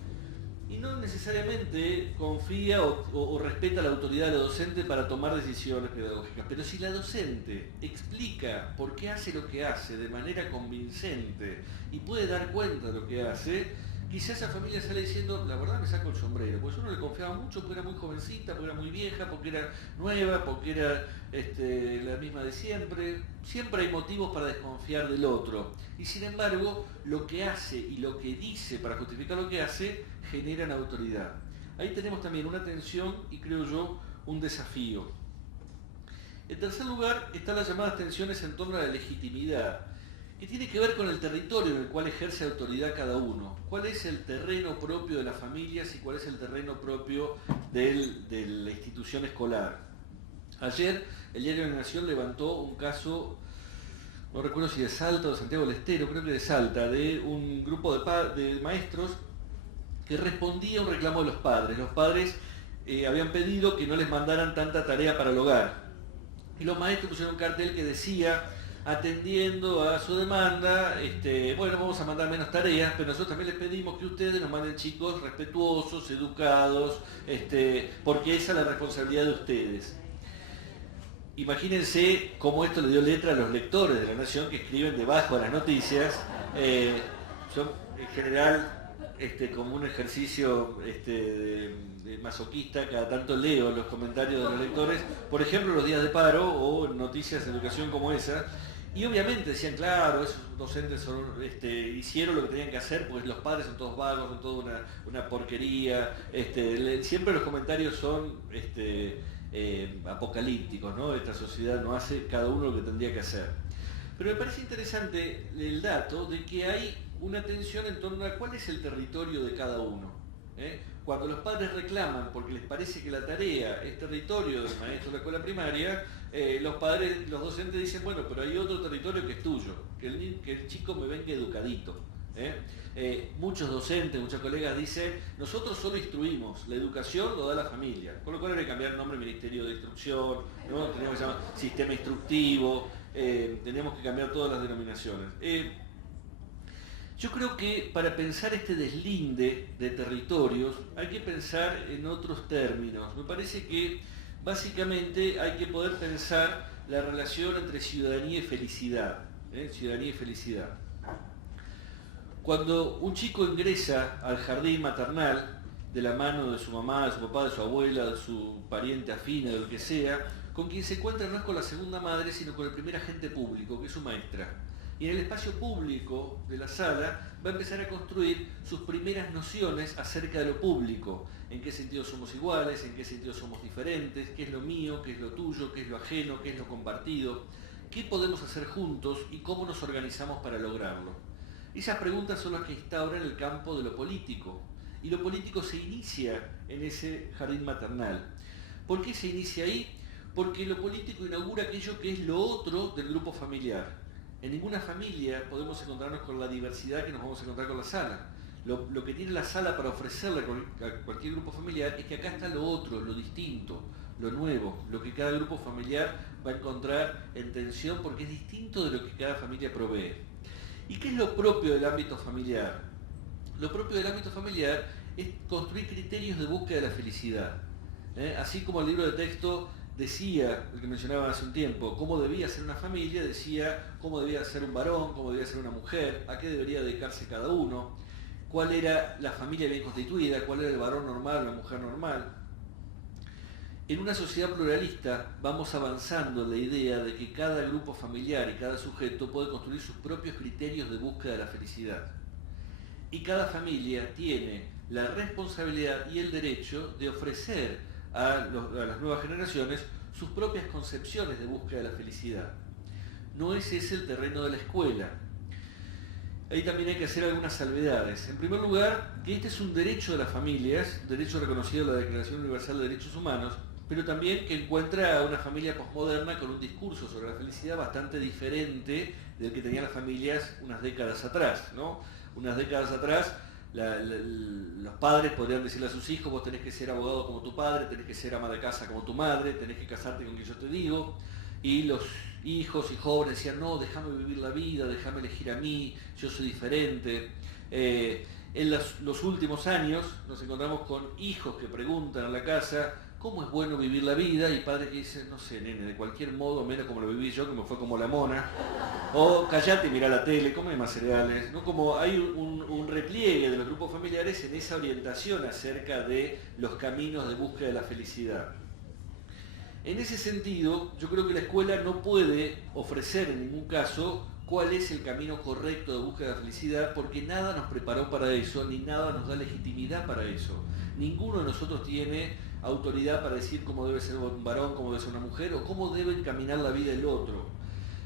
y no necesariamente confía o respeta la autoridad de la docente para tomar decisiones pedagógicas, pero si la docente explica por qué hace lo que hace de manera convincente y puede dar cuenta de lo que hace, quizás esa familia sale diciendo: la verdad me saco el sombrero, porque uno le confiaba mucho porque era muy jovencita, porque era muy vieja, porque era nueva, porque era la misma de siempre. Siempre hay motivos para desconfiar del otro. Y sin embargo, lo que hace y lo que dice para justificar lo que hace generan autoridad. Ahí tenemos también una tensión y, creo yo, un desafío. En tercer lugar, están las llamadas tensiones en torno a la legitimidad, que tiene que ver con el territorio en el cual ejerce autoridad cada uno. ¿Cuál es el terreno propio de las familias y cuál es el terreno propio de la institución escolar? Ayer el diario de la Nación levantó un caso, no recuerdo si de Salta o de Santiago del Estero, creo que de Salta, de un grupo de maestros que respondía a un reclamo de los padres. Los padres habían pedido que no les mandaran tanta tarea para el hogar. Y los maestros pusieron un cartel que decía: atendiendo a su demanda, bueno, vamos a mandar menos tareas, pero nosotros también les pedimos que ustedes nos manden chicos respetuosos, educados, porque esa es la responsabilidad de ustedes. Imagínense cómo esto le dio letra a los lectores de La Nación que escriben debajo de las noticias. Yo, en general, como un ejercicio de masoquista, cada tanto leo los comentarios de los lectores, por ejemplo, los días de paro o noticias de educación como esa, y obviamente decían: claro, esos docentes hicieron lo que tenían que hacer porque los padres son todos vagos, son toda una porquería. Siempre los comentarios son apocalípticos, ¿no? Esta sociedad no hace cada uno lo que tendría que hacer. Pero me parece interesante el dato de que hay una tensión en torno a cuál es el territorio de cada uno. Cuando los padres reclaman porque les parece que la tarea es territorio del maestro de la escuela primaria, los docentes dicen: bueno, pero hay otro territorio que es tuyo, que el chico me venga educadito. Muchos docentes, muchos colegas dicen, nosotros solo instruimos, la educación lo da la familia, con lo cual hay que cambiar el nombre Ministerio de Instrucción, ¿no? Tenemos que llamar sistema instructivo, tenemos que cambiar todas las denominaciones. Yo creo que para pensar este deslinde de territorios hay que pensar en otros términos. Me parece que básicamente hay que poder pensar la relación entre ciudadanía y felicidad. Ciudadanía y felicidad. Cuando un chico ingresa al jardín maternal, de la mano de su mamá, de su papá, de su abuela, de su pariente afín, de lo que sea, con quien se encuentra no es con la segunda madre, sino con el primer agente público, que es su maestra. Y en el espacio público de la sala va a empezar a construir sus primeras nociones acerca de lo público, en qué sentido somos iguales, en qué sentido somos diferentes, qué es lo mío, qué es lo tuyo, qué es lo ajeno, qué es lo compartido, qué podemos hacer juntos y cómo nos organizamos para lograrlo. Esas preguntas son las que instauran el campo de lo político, y lo político se inicia en ese jardín maternal. ¿Por qué se inicia ahí? Porque lo político inaugura aquello que es lo otro del grupo familiar. En ninguna familia podemos encontrarnos con la diversidad que nos vamos a encontrar con la sala. Lo que tiene la sala para ofrecerle a cualquier grupo familiar es que acá está lo otro, lo distinto, lo nuevo, lo que cada grupo familiar va a encontrar en tensión porque es distinto de lo que cada familia provee. ¿Y qué es lo propio del ámbito familiar? Lo propio del ámbito familiar es construir criterios de búsqueda de la felicidad. Así como el libro de texto decía, el que mencionaba hace un tiempo, cómo debía ser una familia, decía cómo debía ser un varón, cómo debía ser una mujer, a qué debería dedicarse cada uno, cuál era la familia bien constituida, cuál era el varón normal, la mujer normal. En una sociedad pluralista vamos avanzando en la idea de que cada grupo familiar y cada sujeto puede construir sus propios criterios de búsqueda de la felicidad. Y cada familia tiene la responsabilidad y el derecho de ofrecer a las nuevas generaciones sus propias concepciones de búsqueda de la felicidad. No es ese el terreno de la escuela. Ahí también hay que hacer algunas salvedades. En primer lugar, que este es un derecho de las familias, derecho reconocido en la Declaración Universal de Derechos Humanos, pero también que encuentra a una familia posmoderna con un discurso sobre la felicidad bastante diferente del que tenían las familias unas décadas atrás, ¿no? Unas décadas atrás, los padres podrían decirle a sus hijos, vos tenés que ser abogado como tu padre, tenés que ser ama de casa como tu madre, tenés que casarte con quien yo te digo, y los hijos y jóvenes decían, no, déjame vivir la vida, déjame elegir a mí, yo soy diferente. En los últimos años nos encontramos con hijos que preguntan a la casa, ¿cómo es bueno vivir la vida? Y padres que dicen, no sé, nene, de cualquier modo, menos como lo viví yo, que me fue como la mona. O callate y mirá la tele, come más cereales. ¿No? Como hay un repliegue de los grupos familiares en esa orientación acerca de los caminos de búsqueda de la felicidad. En ese sentido, yo creo que la escuela no puede ofrecer en ningún caso cuál es el camino correcto de búsqueda de la felicidad, porque nada nos preparó para eso, ni nada nos da legitimidad para eso. Ninguno de nosotros tiene autoridad para decir cómo debe ser un varón, cómo debe ser una mujer, o cómo debe encaminar la vida el otro.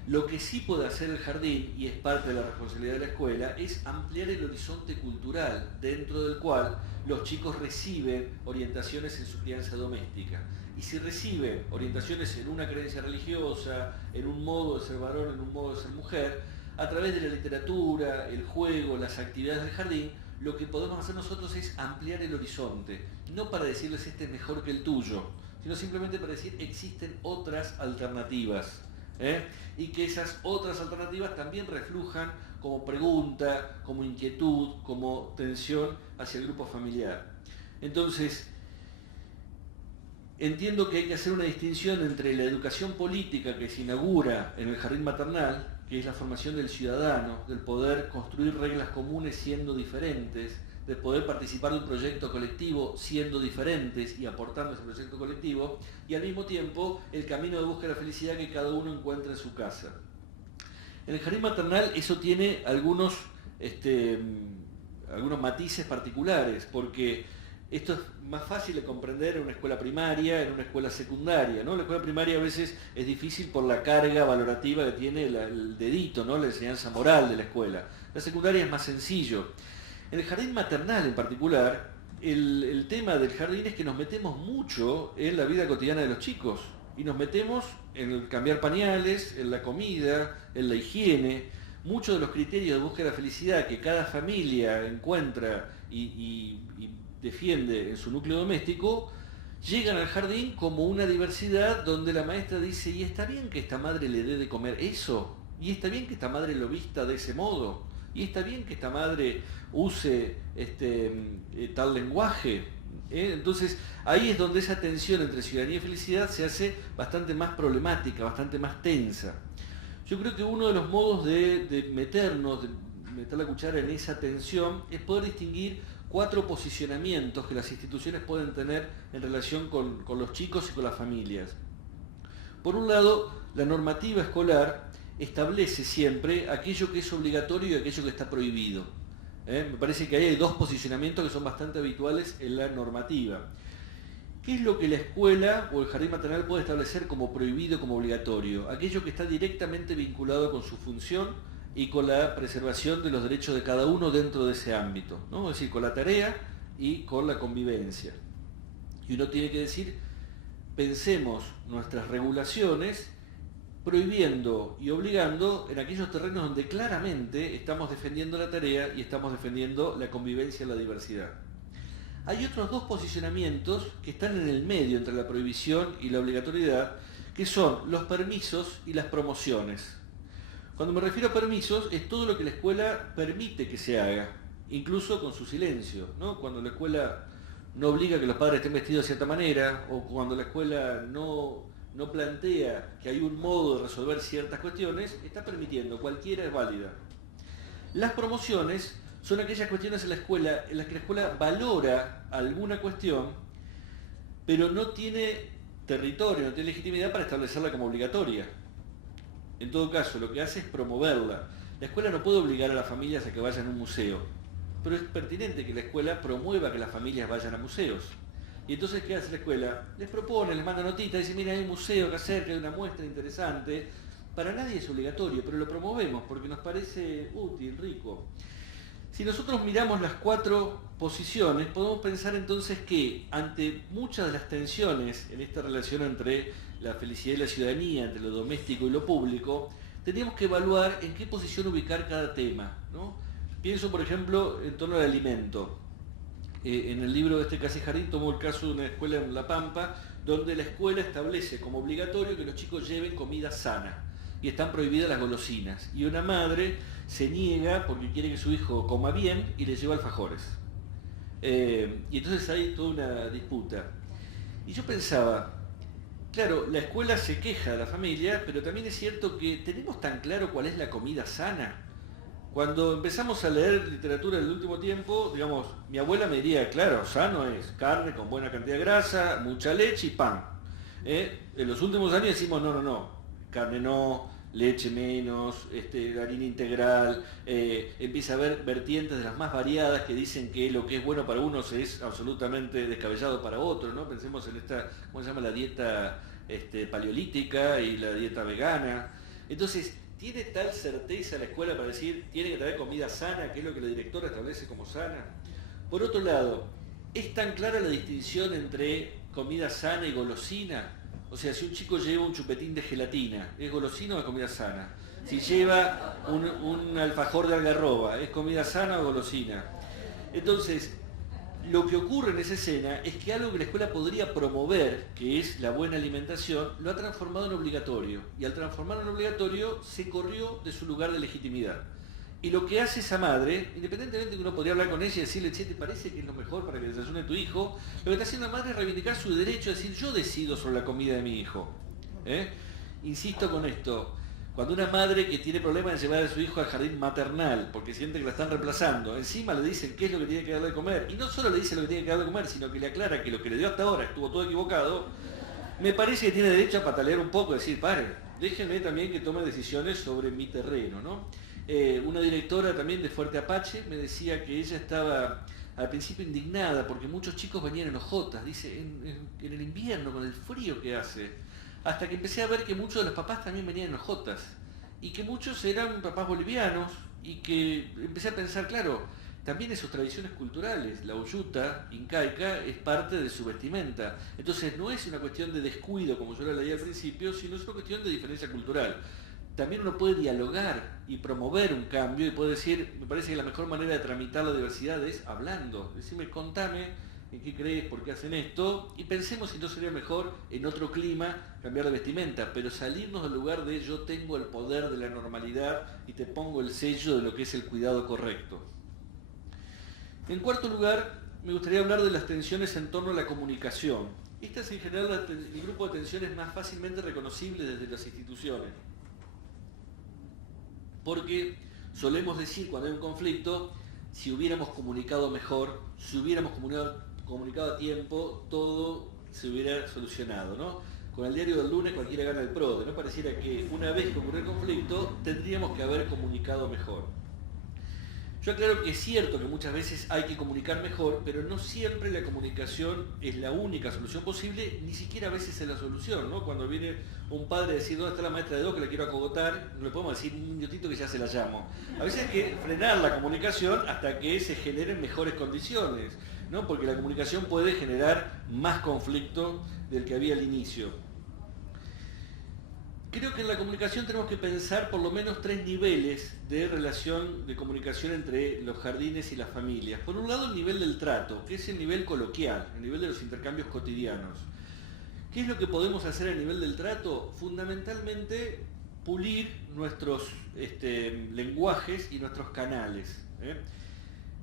Lo que sí puede hacer el jardín, y es parte de la responsabilidad de la escuela, es ampliar el horizonte cultural dentro del cual los chicos reciben orientaciones en su crianza doméstica. Y si reciben orientaciones en una creencia religiosa, en un modo de ser varón, en un modo de ser mujer, a través de la literatura, el juego, las actividades del jardín, lo que podemos hacer nosotros es ampliar el horizonte, no para decirles este es mejor que el tuyo, sino simplemente para decir existen otras alternativas. Y que esas otras alternativas también reflujan como pregunta, como inquietud, como tensión hacia el grupo familiar. Entonces, entiendo que hay que hacer una distinción entre la educación política que se inaugura en el jardín maternal, que es la formación del ciudadano, del poder construir reglas comunes siendo diferentes, de poder participar de un proyecto colectivo siendo diferentes y aportando a ese proyecto colectivo, y al mismo tiempo el camino de búsqueda de la felicidad que cada uno encuentra en su casa. En el jardín maternal eso tiene algunos matices particulares, porque esto es más fácil de comprender en una escuela primaria, en una escuela secundaria, ¿no? La escuela primaria a veces es difícil por la carga valorativa que tiene el dedito, ¿no? La enseñanza moral de la escuela. La secundaria es más sencillo. En el jardín maternal en particular, el tema del jardín es que nos metemos mucho en la vida cotidiana de los chicos y nos metemos en el cambiar pañales, en la comida, en la higiene. muchos de los criterios de búsqueda de la felicidad que cada familia encuentra y defiende en su núcleo doméstico, llegan al jardín como una diversidad donde la maestra dice, ¿y está bien que esta madre le dé de comer eso? ¿Y está bien que esta madre lo vista de ese modo? ¿Y está bien que esta madre use tal lenguaje? Entonces ahí es donde esa tensión entre ciudadanía y felicidad se hace bastante más problemática, bastante más tensa. Yo creo que uno de los modos de meternos, de meter la cuchara en esa tensión, es poder distinguir 4 posicionamientos que las instituciones pueden tener en relación con los chicos y con las familias. Por un lado, la normativa escolar establece siempre aquello que es obligatorio y aquello que está prohibido. Me parece que ahí hay 2 posicionamientos que son bastante habituales en la normativa. ¿Qué es lo que la escuela o el jardín maternal puede establecer como prohibido, como obligatorio? Aquello que está directamente vinculado con su función y con la preservación de los derechos de cada uno dentro de ese ámbito, ¿no? Es decir, con la tarea y con la convivencia. Y uno tiene que decir, pensemos nuestras regulaciones prohibiendo y obligando en aquellos terrenos donde claramente estamos defendiendo la tarea y estamos defendiendo la convivencia y la diversidad. Hay otros 2 posicionamientos que están en el medio entre la prohibición y la obligatoriedad, que son los permisos y las promociones. Cuando me refiero a permisos, es todo lo que la escuela permite que se haga, incluso con su silencio, ¿no? Cuando la escuela no obliga a que los padres estén vestidos de cierta manera, o cuando la escuela no plantea que hay un modo de resolver ciertas cuestiones, está permitiendo, cualquiera es válida. Las promociones son aquellas cuestiones en las que la escuela valora alguna cuestión, pero no tiene territorio, no tiene legitimidad para establecerla como obligatoria. En todo caso, lo que hace es promoverla. La escuela no puede obligar a las familias a que vayan a un museo, pero es pertinente que la escuela promueva que las familias vayan a museos. Y entonces, ¿qué hace la escuela? Les propone, les manda notitas, dice, mira, hay un museo que hacer, que hay una muestra interesante. Para nadie es obligatorio, pero lo promovemos porque nos parece útil, rico. Si nosotros miramos las 4 posiciones, podemos pensar entonces que ante muchas de las tensiones en esta relación entre la felicidad y la ciudadanía, entre lo doméstico y lo público, tendríamos que evaluar en qué posición ubicar cada tema, ¿no? Pienso, por ejemplo, en torno al alimento. En el libro de Casa y Jardín tomó el caso de una escuela en La Pampa, donde la escuela establece como obligatorio que los chicos lleven comida sana y están prohibidas las golosinas. Y una madre se niega porque quiere que su hijo coma bien y le lleva alfajores. Y entonces hay toda una disputa. Y yo pensaba, claro, la escuela se queja de la familia, pero también es cierto que tenemos tan claro cuál es la comida sana. Cuando empezamos a leer literatura del último tiempo, digamos, mi abuela me diría, claro, sano es carne con buena cantidad de grasa, mucha leche y pan. En los últimos años decimos, no, carne no, leche menos, harina integral, empieza a haber vertientes de las más variadas que dicen que lo que es bueno para unos es absolutamente descabellado para otros, ¿no? Pensemos en esta, ¿cómo se llama? La dieta paleolítica y la dieta vegana. Entonces, ¿tiene tal certeza la escuela para decir, tiene que traer comida sana, que es lo que la directora establece como sana? Por otro lado, ¿es tan clara la distinción entre comida sana y golosina? O sea, si un chico lleva un chupetín de gelatina, ¿es golosina o es comida sana? Si lleva un alfajor de algarroba, ¿es comida sana o golosina? Entonces, lo que ocurre en esa escena es que algo que la escuela podría promover, que es la buena alimentación, lo ha transformado en obligatorio. Y al transformarlo en obligatorio, se corrió de su lugar de legitimidad. Y lo que hace esa madre, independientemente de que uno podría hablar con ella y decirle, che, ¿te parece que es lo mejor para que desayune tu hijo? Lo que está haciendo la madre es reivindicar su derecho a decir, yo decido sobre la comida de mi hijo. Insisto con esto, cuando una madre que tiene problemas de llevar a su hijo al jardín maternal, porque siente que la están reemplazando, encima le dicen qué es lo que tiene que darle de comer, y no solo le dice lo que tiene que darle de comer, sino que le aclara que lo que le dio hasta ahora estuvo todo equivocado, me parece que tiene derecho a patalear un poco, decir, pare, déjenme también que tome decisiones sobre mi terreno, ¿no? Una directora también de Fuerte Apache me decía que ella estaba al principio indignada porque muchos chicos venían en hojotas, dice, en el invierno, con el frío que hace, hasta que empecé a ver que muchos de los papás también venían en hojotas y que muchos eran papás bolivianos y que empecé a pensar, claro, también en sus tradiciones culturales, la uyuta incaica es parte de su vestimenta, entonces no es una cuestión de descuido como yo la leía al principio, sino es una cuestión de diferencia cultural. también uno puede dialogar y promover un cambio y puede decir, me parece que la mejor manera de tramitar la diversidad es hablando, decirme, contame en qué crees, por qué hacen esto, y pensemos si no sería mejor en otro clima cambiar de vestimenta, pero salirnos del lugar de yo tengo el poder de la normalidad y te pongo el sello de lo que es el cuidado correcto. En cuarto lugar, me gustaría hablar de las tensiones en torno a la comunicación. Esta es en general el grupo de tensiones más fácilmente reconocible desde las instituciones. Porque solemos decir cuando hay un conflicto, si hubiéramos comunicado mejor, si hubiéramos comunicado a tiempo, todo se hubiera solucionado, ¿no? Con el diario del lunes cualquiera gana el PRODE, ¿no? Pareciera que una vez que ocurrió el conflicto, tendríamos que haber comunicado mejor. Yo aclaro que es cierto que muchas veces hay que comunicar mejor, pero no siempre la comunicación es la única solución posible, ni siquiera a veces es la solución, ¿no? Cuando viene un padre a decir, ¿dónde está la maestra de 2 que la quiero acogotar? No le podemos decir, un idiotito que ya se la llamo. A veces hay que frenar la comunicación hasta que se generen mejores condiciones, ¿no? Porque la comunicación puede generar más conflicto del que había al inicio. Creo que en la comunicación tenemos que pensar por lo menos 3 niveles de relación de comunicación entre los jardines y las familias. Por un lado, el nivel del trato, que es el nivel coloquial, el nivel de los intercambios cotidianos. ¿Qué es lo que podemos hacer a nivel del trato? Fundamentalmente, pulir nuestros lenguajes y nuestros canales.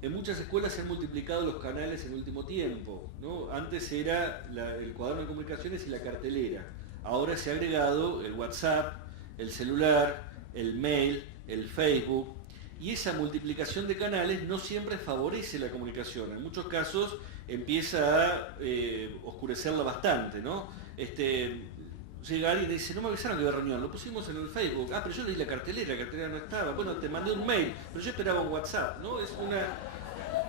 En muchas escuelas se han multiplicado los canales en el último tiempo, ¿no? Antes era el cuaderno de comunicaciones y la cartelera. Ahora se ha agregado el WhatsApp, el celular, el mail, el Facebook, y esa multiplicación de canales no siempre favorece la comunicación. En muchos casos empieza a oscurecerla bastante, ¿no? Llega alguien y dice, no me avisaron que había reunión, lo pusimos en el Facebook, pero yo leí la cartelera no estaba, bueno, te mandé un mail, pero yo esperaba un WhatsApp, ¿no? Es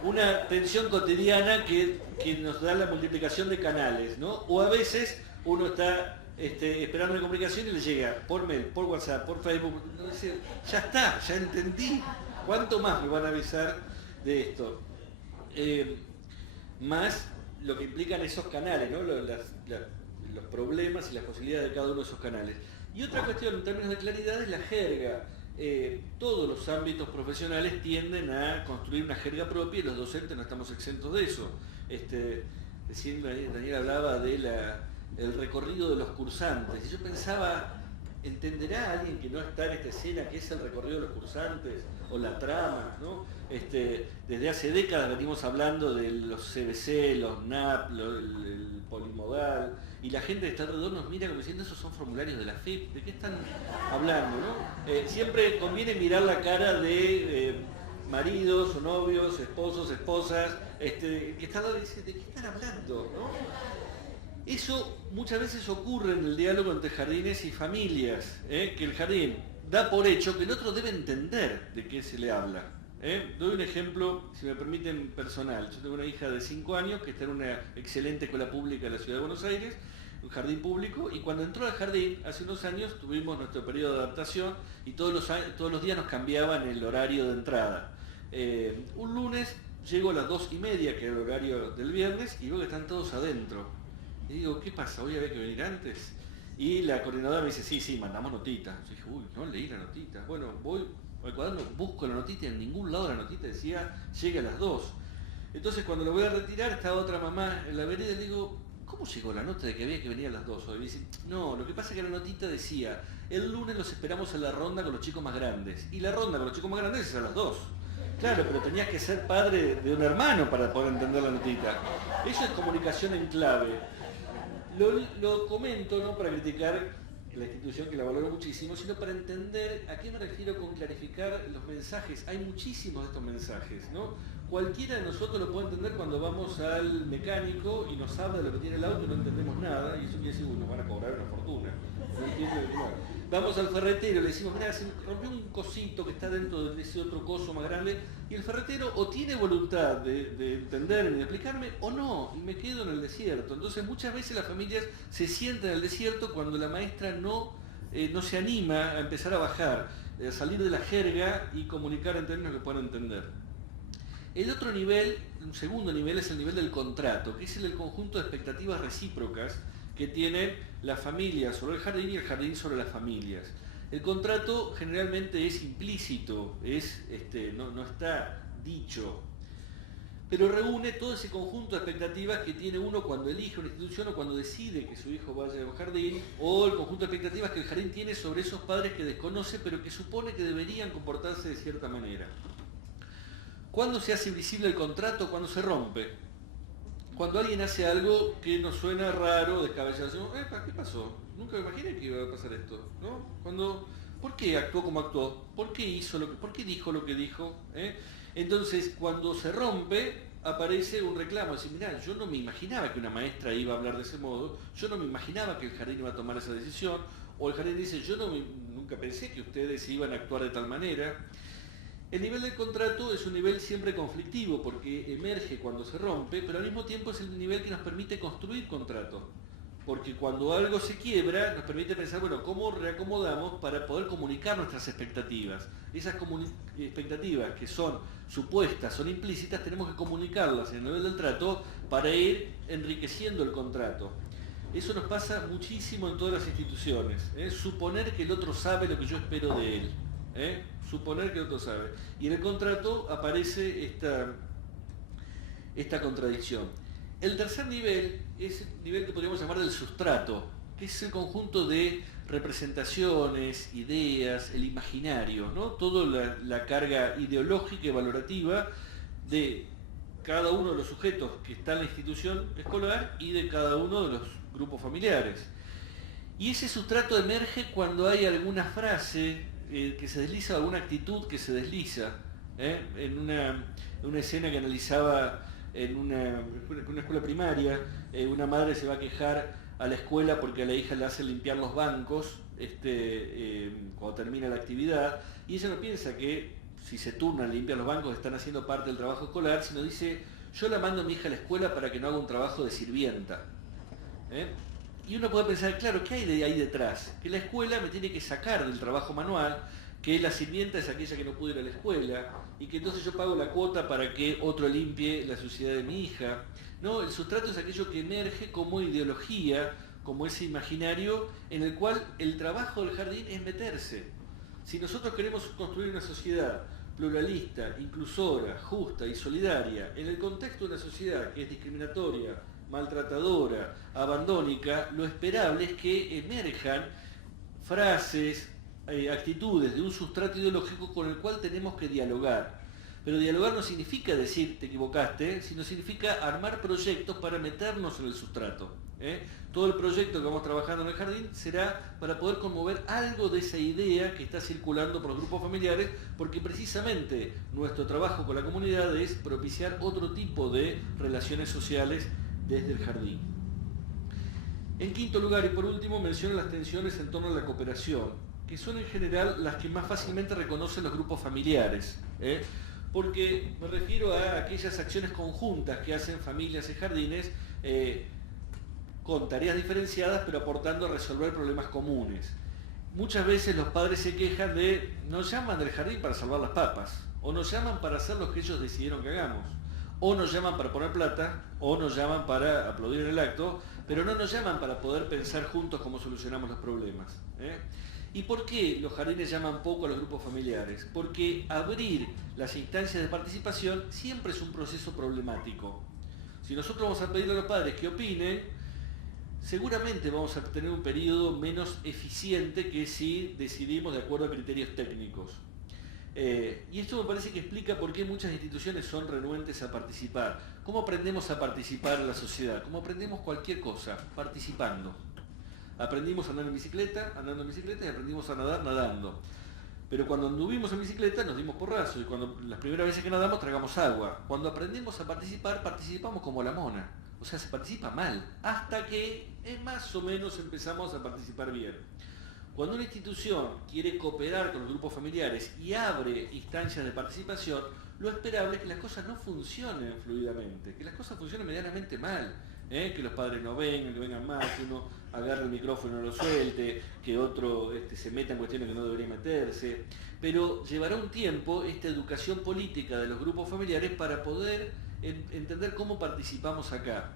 una tensión cotidiana que nos da la multiplicación de canales, ¿no? O a veces uno está esperando la comunicación y le llega por mail, por WhatsApp, por Facebook, no dice, ya está, ya entendí, ¿cuánto más me van a avisar de esto? Más lo que implican esos canales, ¿no? Los problemas y las posibilidades de cada uno de esos canales. Y otra cuestión en términos de claridad es la jerga. Todos los ámbitos profesionales tienden a construir una jerga propia y los docentes no estamos exentos de eso. Daniel hablaba de el recorrido de los cursantes. Y yo pensaba, ¿entenderá alguien que no está en esta escena qué es el recorrido de los cursantes o la trama, ¿no? Desde hace décadas venimos hablando de los CBC, los NAP, el polimodal, y la gente que está alrededor nos mira como diciendo, esos son formularios de la FIP, ¿de qué están hablando, no? Siempre conviene mirar la cara de maridos o novios, esposos, esposas, que están y dice, ¿de qué están hablando, no? Eso muchas veces ocurre en el diálogo entre jardines y familias, que el jardín da por hecho que el otro debe entender de qué se le habla. Doy un ejemplo, si me permiten, personal. Yo tengo una hija de 5 años que está en una excelente escuela pública de la Ciudad de Buenos Aires, un jardín público, y cuando entró al jardín, hace unos años, tuvimos nuestro periodo de adaptación y todos los días nos cambiaban el horario de entrada. Un lunes llego a las 2:30, que era el horario del viernes, y veo que están todos adentro. Y digo, ¿qué pasa? ¿Hoy había que venir antes? Y la coordinadora me dice, sí, mandamos notitas. Yo dije, uy, no leí la notita. Bueno, voy al cuaderno, busco la notita y en ningún lado la notita decía, llegue a las 2. Entonces cuando lo voy a retirar, estaba otra mamá en la vereda y le digo, ¿cómo llegó la nota de que había que venir a las 2 hoy? Y dice, no, lo que pasa es que la notita decía, el lunes los esperamos en la ronda con los chicos más grandes. Y la ronda con los chicos más grandes es a las 2. Claro, pero tenías que ser padre de un hermano para poder entender la notita. Eso es comunicación en clave. Lo comento no para criticar la institución que la valoro muchísimo, sino para entender a qué me refiero con clarificar los mensajes. Hay muchísimos de estos mensajes, ¿no? Cualquiera de nosotros lo puede entender cuando vamos al mecánico y nos habla de lo que tiene el auto y no entendemos nada, y eso quiere decir, nos van a cobrar una fortuna. No entiendo de qué va. Vamos al ferretero y le decimos, mira, se rompió un cosito que está dentro de ese otro coso más grande, y el ferretero o tiene voluntad de entenderme, de explicarme, o no, y me quedo en el desierto. Entonces muchas veces las familias se sienten en el desierto cuando la maestra no se anima a empezar a bajar, a salir de la jerga y comunicar en términos que puedan entender. El otro nivel, un segundo nivel, es el nivel del contrato, que es el conjunto de expectativas recíprocas que tienen las familias sobre el jardín y el jardín sobre las familias. El contrato generalmente es implícito, no está dicho, pero reúne todo ese conjunto de expectativas que tiene uno cuando elige una institución o cuando decide que su hijo vaya a un jardín, o el conjunto de expectativas que el jardín tiene sobre esos padres que desconoce, pero que supone que deberían comportarse de cierta manera. ¿Cuándo se hace visible el contrato? Cuando se rompe. Cuando alguien hace algo que nos suena raro, descabellado, decimos, ¿qué pasó? Nunca me imaginé que iba a pasar esto, ¿no? ¿Por qué actuó como actuó? ¿Por qué dijo lo que dijo? Entonces, cuando se rompe, aparece un reclamo, decir, mirá, yo no me imaginaba que una maestra iba a hablar de ese modo, yo no me imaginaba que el jardín iba a tomar esa decisión, o el jardín dice, nunca pensé que ustedes iban a actuar de tal manera. El nivel del contrato es un nivel siempre conflictivo porque emerge cuando se rompe, pero al mismo tiempo es el nivel que nos permite construir contrato. Porque cuando algo se quiebra, nos permite pensar, bueno, ¿cómo reacomodamos para poder comunicar nuestras expectativas? Esas expectativas que son supuestas, son implícitas, tenemos que comunicarlas en el nivel del trato para ir enriqueciendo el contrato. Eso nos pasa muchísimo en todas las instituciones. Suponer que el otro sabe lo que yo espero de él. Suponer que el otro sabe. Y en el contrato aparece esta contradicción. El tercer nivel es el nivel que podríamos llamar del sustrato, que es el conjunto de representaciones, ideas, el imaginario, ¿no? Toda la carga ideológica y valorativa de cada uno de los sujetos que está en la institución escolar y de cada uno de los grupos familiares. Y ese sustrato emerge cuando hay alguna frase que se desliza, alguna actitud que se desliza. En una escena que analizaba en una escuela primaria, una madre se va a quejar a la escuela porque a la hija le hace limpiar los bancos cuando termina la actividad, y ella no piensa que si se turnan a limpiar los bancos están haciendo parte del trabajo escolar, sino dice, yo la mando a mi hija a la escuela para que no haga un trabajo de sirvienta. Y uno puede pensar, claro, ¿qué hay de ahí detrás? Que la escuela me tiene que sacar del trabajo manual, que la sirvienta es aquella que no pudo ir a la escuela, y que entonces yo pago la cuota para que otro limpie la suciedad de mi hija. No, el sustrato es aquello que emerge como ideología, como ese imaginario en el cual el trabajo del jardín es meterse. Si nosotros queremos construir una sociedad pluralista, inclusora, justa y solidaria, en el contexto de una sociedad que es discriminatoria, maltratadora, abandónica, lo esperable es que emerjan frases, actitudes de un sustrato ideológico con el cual tenemos que dialogar. Pero dialogar no significa decir te equivocaste, sino significa armar proyectos para meternos en el sustrato. Todo el proyecto que vamos trabajando en el jardín será para poder conmover algo de esa idea que está circulando por los grupos familiares, porque precisamente nuestro trabajo con la comunidad es propiciar otro tipo de relaciones sociales desde el jardín. En quinto lugar y por último menciono las tensiones en torno a la cooperación, que son en general las que más fácilmente reconocen los grupos familiares, porque me refiero a aquellas acciones conjuntas que hacen familias y jardines con tareas diferenciadas pero aportando a resolver problemas comunes. Muchas veces los padres se quejan de nos llaman del jardín para salvar las papas, o nos llaman para hacer lo que ellos decidieron que hagamos, o nos llaman para poner plata, o nos llaman para aplaudir en el acto, pero no nos llaman para poder pensar juntos cómo solucionamos los problemas. ¿Y por qué los jardines llaman poco a los grupos familiares? Porque abrir las instancias de participación siempre es un proceso problemático. Si nosotros vamos a pedirle a los padres que opinen, seguramente vamos a tener un periodo menos eficiente que si decidimos de acuerdo a criterios técnicos. Y esto me parece que explica por qué muchas instituciones son renuentes a participar. ¿Cómo aprendemos a participar en la sociedad? ¿Cómo aprendemos cualquier cosa? Participando. Aprendimos a andar en bicicleta, andando en bicicleta, y aprendimos a nadar nadando. Pero cuando anduvimos en bicicleta nos dimos porrazo, y cuando las primeras veces que nadamos tragamos agua. Cuando aprendemos a participar, participamos como la mona. O sea, se participa mal, hasta que más o menos empezamos a participar bien. Cuando una institución quiere cooperar con los grupos familiares y abre instancias de participación, lo esperable es que las cosas no funcionen fluidamente, que las cosas funcionen medianamente mal. Que los padres no vengan, que vengan más, que uno agarre el micrófono y no lo suelte, que otro se meta en cuestiones que no debería meterse. Pero llevará un tiempo esta educación política de los grupos familiares para poder entender cómo participamos acá.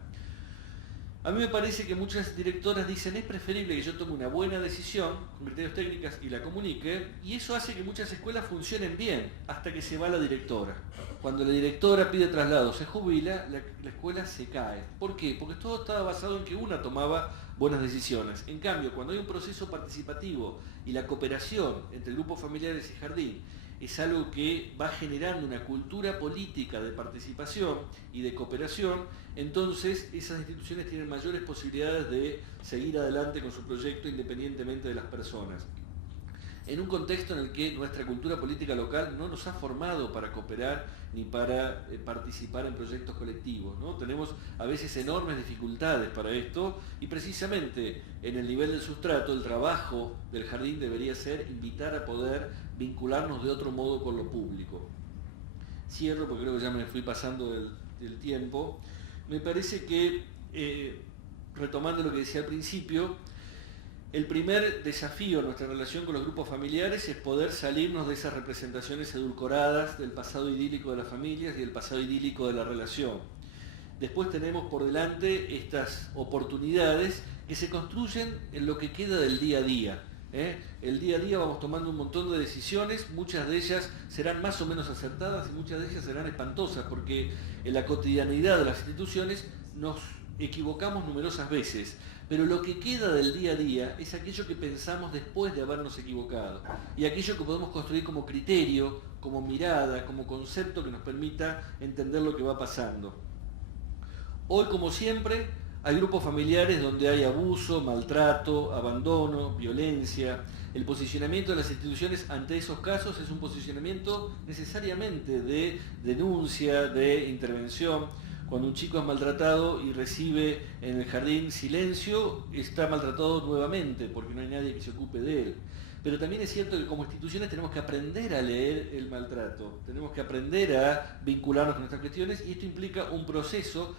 A mí me parece que muchas directoras dicen es preferible que yo tome una buena decisión con criterios técnicos y la comunique, y eso hace que muchas escuelas funcionen bien hasta que se va la directora. Cuando la directora pide traslado, se jubila, la escuela se cae. ¿Por qué? Porque todo estaba basado en que una tomaba buenas decisiones. En cambio, cuando hay un proceso participativo y la cooperación entre grupos familiares y jardín es algo que va generando una cultura política de participación y de cooperación, entonces esas instituciones tienen mayores posibilidades de seguir adelante con su proyecto independientemente de las personas. En un contexto en el que nuestra cultura política local no nos ha formado para cooperar ni para participar en proyectos colectivos, ¿no? Tenemos a veces enormes dificultades para esto, y precisamente en el nivel del sustrato el trabajo del jardín debería ser invitar a poder vincularnos de otro modo con lo público. Cierro porque creo que ya me fui pasando del tiempo. Me parece que, retomando lo que decía al principio, el primer desafío en nuestra relación con los grupos familiares es poder salirnos de esas representaciones edulcoradas del pasado idílico de las familias y del pasado idílico de la relación. Después tenemos por delante estas oportunidades que se construyen en lo que queda del día a día. El día a día vamos tomando un montón de decisiones, muchas de ellas serán más o menos acertadas y muchas de ellas serán espantosas, porque en la cotidianidad de las instituciones nos equivocamos numerosas veces. Pero lo que queda del día a día es aquello que pensamos después de habernos equivocado, y aquello que podemos construir como criterio, como mirada, como concepto que nos permita entender lo que va pasando. Hoy, como siempre, hay grupos familiares donde hay abuso, maltrato, abandono, violencia. El posicionamiento de las instituciones ante esos casos es un posicionamiento necesariamente de denuncia, de intervención. Cuando un chico es maltratado y recibe en el jardín silencio, está maltratado nuevamente porque no hay nadie que se ocupe de él. Pero también es cierto que como instituciones tenemos que aprender a leer el maltrato, tenemos que aprender a vincularnos con estas cuestiones, y esto implica un proceso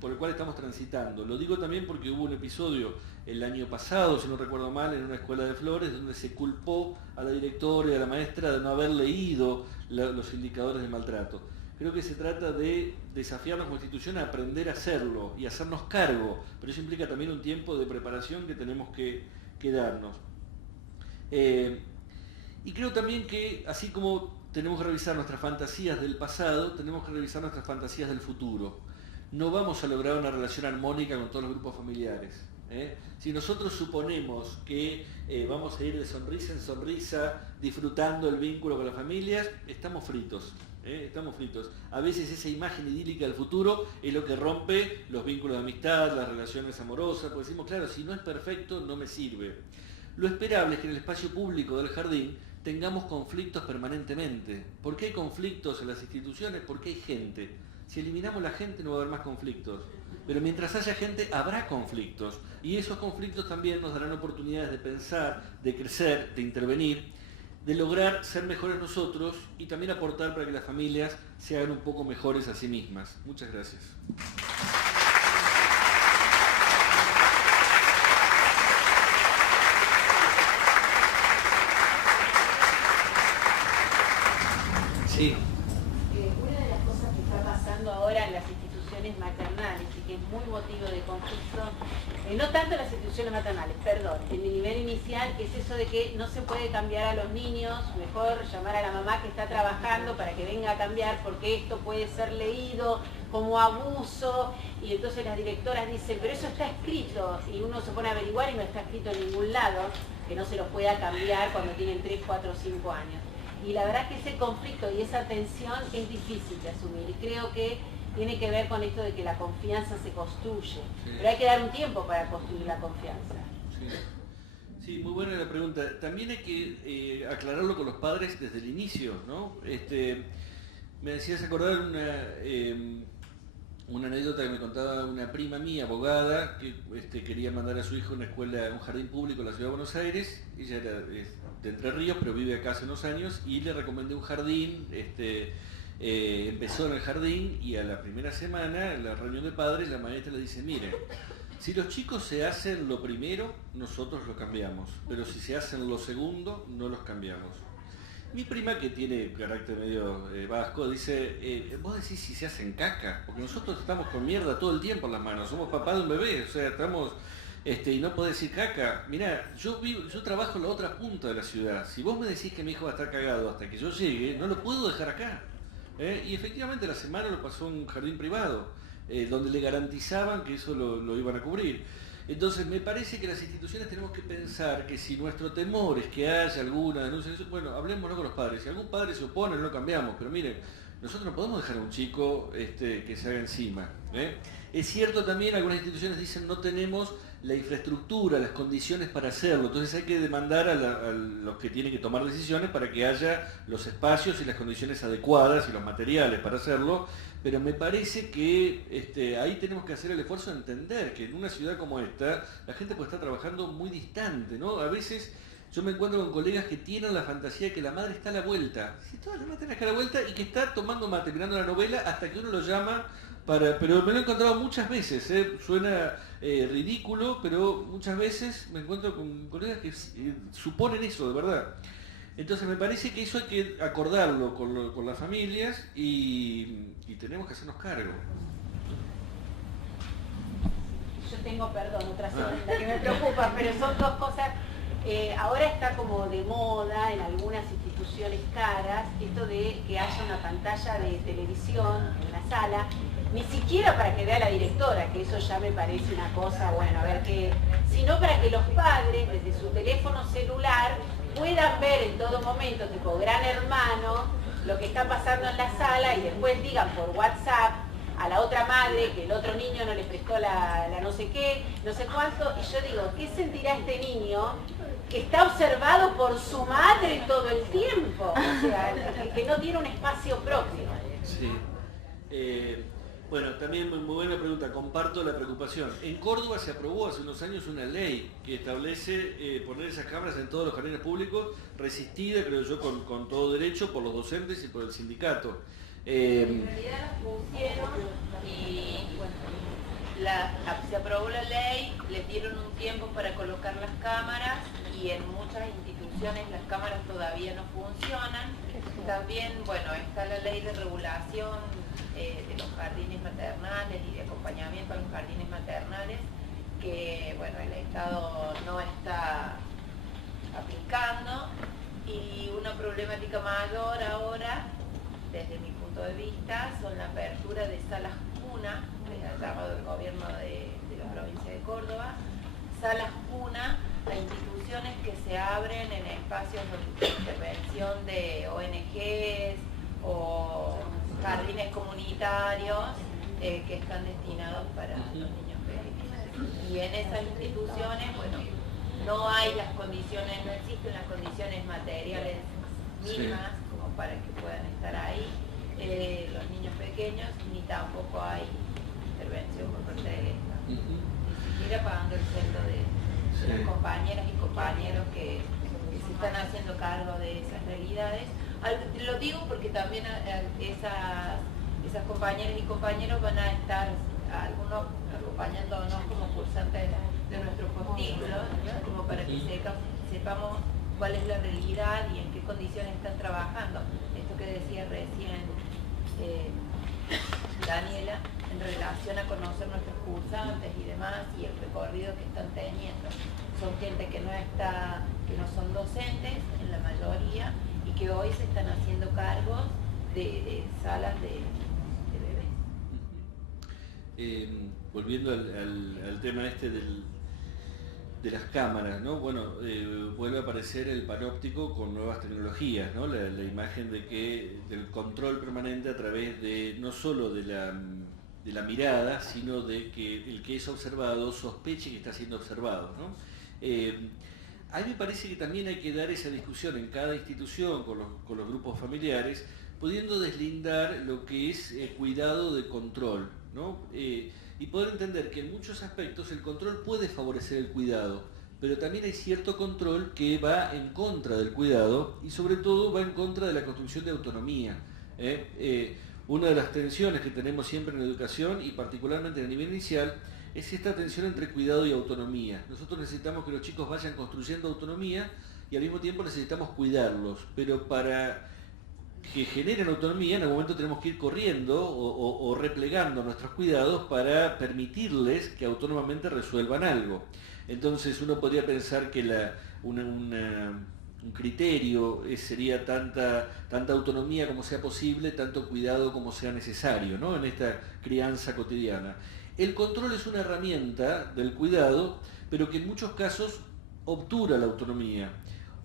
por el cual estamos transitando. Lo digo también porque hubo un episodio el año pasado, si no recuerdo mal, en una escuela de Flores, donde se culpó a la directora y a la maestra de no haber leído los indicadores de maltrato. Creo que se trata de desafiarnos como institución a aprender a hacerlo y hacernos cargo, pero eso implica también un tiempo de preparación que tenemos que darnos. Y creo también que, así como tenemos que revisar nuestras fantasías del pasado, tenemos que revisar nuestras fantasías del futuro. No vamos a lograr una relación armónica con todos los grupos familiares. Si nosotros suponemos que vamos a ir de sonrisa en sonrisa disfrutando el vínculo con las familias, estamos fritos. Estamos fritos. A veces esa imagen idílica del futuro es lo que rompe los vínculos de amistad, las relaciones amorosas, porque decimos, claro, si no es perfecto, no me sirve. Lo esperable es que en el espacio público del jardín tengamos conflictos permanentemente. ¿Por qué hay conflictos en las instituciones? Porque hay gente. Si eliminamos la gente no va a haber más conflictos. Pero mientras haya gente habrá conflictos. Y esos conflictos también nos darán oportunidades de pensar, de crecer, de intervenir, de lograr ser mejores nosotros y también aportar para que las familias se hagan un poco mejores a sí mismas. Muchas gracias. Sí. Una de las cosas que está pasando ahora en las instituciones maternales y que es muy motivo de conflicto, no tanto en las instituciones maternales, perdón, en el nivel inicial, es eso de que no se puede cambiar a los niños, mejor llamar a la mamá que está trabajando para que venga a cambiar porque esto puede ser leído como abuso, y entonces las directoras dicen, pero eso está escrito, y uno se pone a averiguar y no está escrito en ningún lado, que no se los pueda cambiar cuando tienen 3, 4 o 5 años. Y la verdad que ese conflicto y esa tensión es difícil de asumir. Y creo que tiene que ver con esto de que la confianza se construye. Sí. Pero hay que dar un tiempo para construir la confianza. Sí, muy buena la pregunta. También hay que aclararlo con los padres desde el inicio, ¿no? Me decías acordar una anécdota que me contaba una prima mía, abogada, que quería mandar a su hijo a una escuela, a un jardín público en la ciudad de Buenos Aires. Ella era de Entre Ríos, pero vive acá hace unos años, y le recomendé un jardín. Empezó en el jardín y a la primera semana, en la reunión de padres, la maestra le dice, miren, si los chicos se hacen lo primero, nosotros lo cambiamos, pero si se hacen lo segundo, no los cambiamos. Mi prima, que tiene carácter medio vasco, dice, vos decís si se hacen caca, porque nosotros estamos con mierda todo el tiempo en las manos, somos papá de un bebé, o sea, estamos, y no podés decir caca. Mirá, yo trabajo en la otra punta de la ciudad, si vos me decís que mi hijo va a estar cagado hasta que yo llegue, no lo puedo dejar acá. Y efectivamente la semana lo pasó en un jardín privado, donde le garantizaban que eso lo iban a cubrir. Entonces me parece que las instituciones tenemos que pensar que si nuestro temor es que haya alguna denuncia, bueno, hablemoslo con los padres. Si algún padre se opone, no lo cambiamos, pero miren, nosotros no podemos dejar a un chico que se haga encima. Es cierto también, algunas instituciones dicen no tenemos la infraestructura, las condiciones para hacerlo, entonces hay que demandar a los que tienen que tomar decisiones para que haya los espacios y las condiciones adecuadas y los materiales para hacerlo, pero me parece que ahí tenemos que hacer el esfuerzo de entender que en una ciudad como esta la gente puede estar trabajando muy distante, ¿no? A veces yo me encuentro con colegas que tienen la fantasía de que la madre está a la vuelta, si toda la madre está a la vuelta y que está tomando mate, mirando la novela hasta que uno lo llama. Pero me lo he encontrado muchas veces, suena ridículo, pero muchas veces me encuentro con colegas que suponen eso, de verdad. Entonces me parece que eso hay que acordarlo con las familias y tenemos que hacernos cargo. Yo tengo, perdón, otra segunda que me preocupa, pero son dos cosas. Ahora está como de moda en algunas instituciones caras esto de que haya una pantalla de televisión en la sala, ni siquiera para que vea la directora, que eso ya me parece una cosa, bueno, a ver qué, sino para que los padres desde su teléfono celular puedan ver en todo momento, tipo Gran Hermano, lo que está pasando en la sala y después digan por WhatsApp a la otra madre que el otro niño no le prestó la no sé qué, no sé cuánto, y yo digo, ¿qué sentirá este niño que está observado por su madre todo el tiempo? O sea, que no tiene un espacio propio. Sí. Bueno, también muy buena pregunta, comparto la preocupación. En Córdoba se aprobó hace unos años una ley que establece poner esas cámaras en todos los jardines públicos, resistida, creo yo, con todo derecho por los docentes y por el sindicato. En realidad las pusieron y se aprobó la ley, les dieron un tiempo para colocar las cámaras y en muchas instituciones las cámaras todavía no funcionan. También, bueno, está la ley de regulación de los jardines maternales y de acompañamiento a los jardines maternales que, bueno, el Estado no está aplicando, y una problemática mayor ahora, desde mi punto de vista, son la apertura de salas cuna, que ha llamado el gobierno de la provincia de Córdoba, salas cuna a instituciones que se abren en espacios de intervención de ONGs o jardines comunitarios que están destinados para los niños pequeños. Y en esas instituciones, bueno, no hay las condiciones, no existen las condiciones materiales mínimas como para que puedan estar ahí los niños pequeños, ni tampoco hay intervención por parte del Estado, ni siquiera pagando el sueldo de las compañeras y compañeros que se están haciendo cargo de esas realidades. Lo digo porque también esas compañeras y compañeros van a estar, algunos acompañándonos como cursantes de nuestros postítulos, como para que sepamos cuál es la realidad y en qué condiciones están trabajando. Esto que decía recién Daniela, en relación a conocer nuestros cursantes y demás y el recorrido que están teniendo. Son gente que no son docentes en la mayoría y que hoy se están haciendo cargos de salas de bebés. Volviendo al tema de las cámaras, ¿no? Bueno, vuelve a aparecer el panóptico con nuevas tecnologías, ¿no? La imagen del control permanente a través de no solo de la mirada, sino de que el que es observado sospeche que está siendo observado, ¿no? A mí me parece que también hay que dar esa discusión en cada institución con los grupos familiares, pudiendo deslindar lo que es cuidado de control, ¿no? Y poder entender que en muchos aspectos el control puede favorecer el cuidado, pero también hay cierto control que va en contra del cuidado y sobre todo va en contra de la construcción de autonomía. Una de las tensiones que tenemos siempre en educación y particularmente a nivel inicial es esta tensión entre cuidado y autonomía. Nosotros necesitamos que los chicos vayan construyendo autonomía y al mismo tiempo necesitamos cuidarlos, pero para que generen autonomía en algún momento tenemos que ir corriendo o replegando nuestros cuidados para permitirles que autónomamente resuelvan algo. Entonces uno podría pensar que un criterio sería tanta autonomía como sea posible, tanto cuidado como sea necesario, ¿no?, en esta crianza cotidiana. El control es una herramienta del cuidado, pero que en muchos casos obtura la autonomía,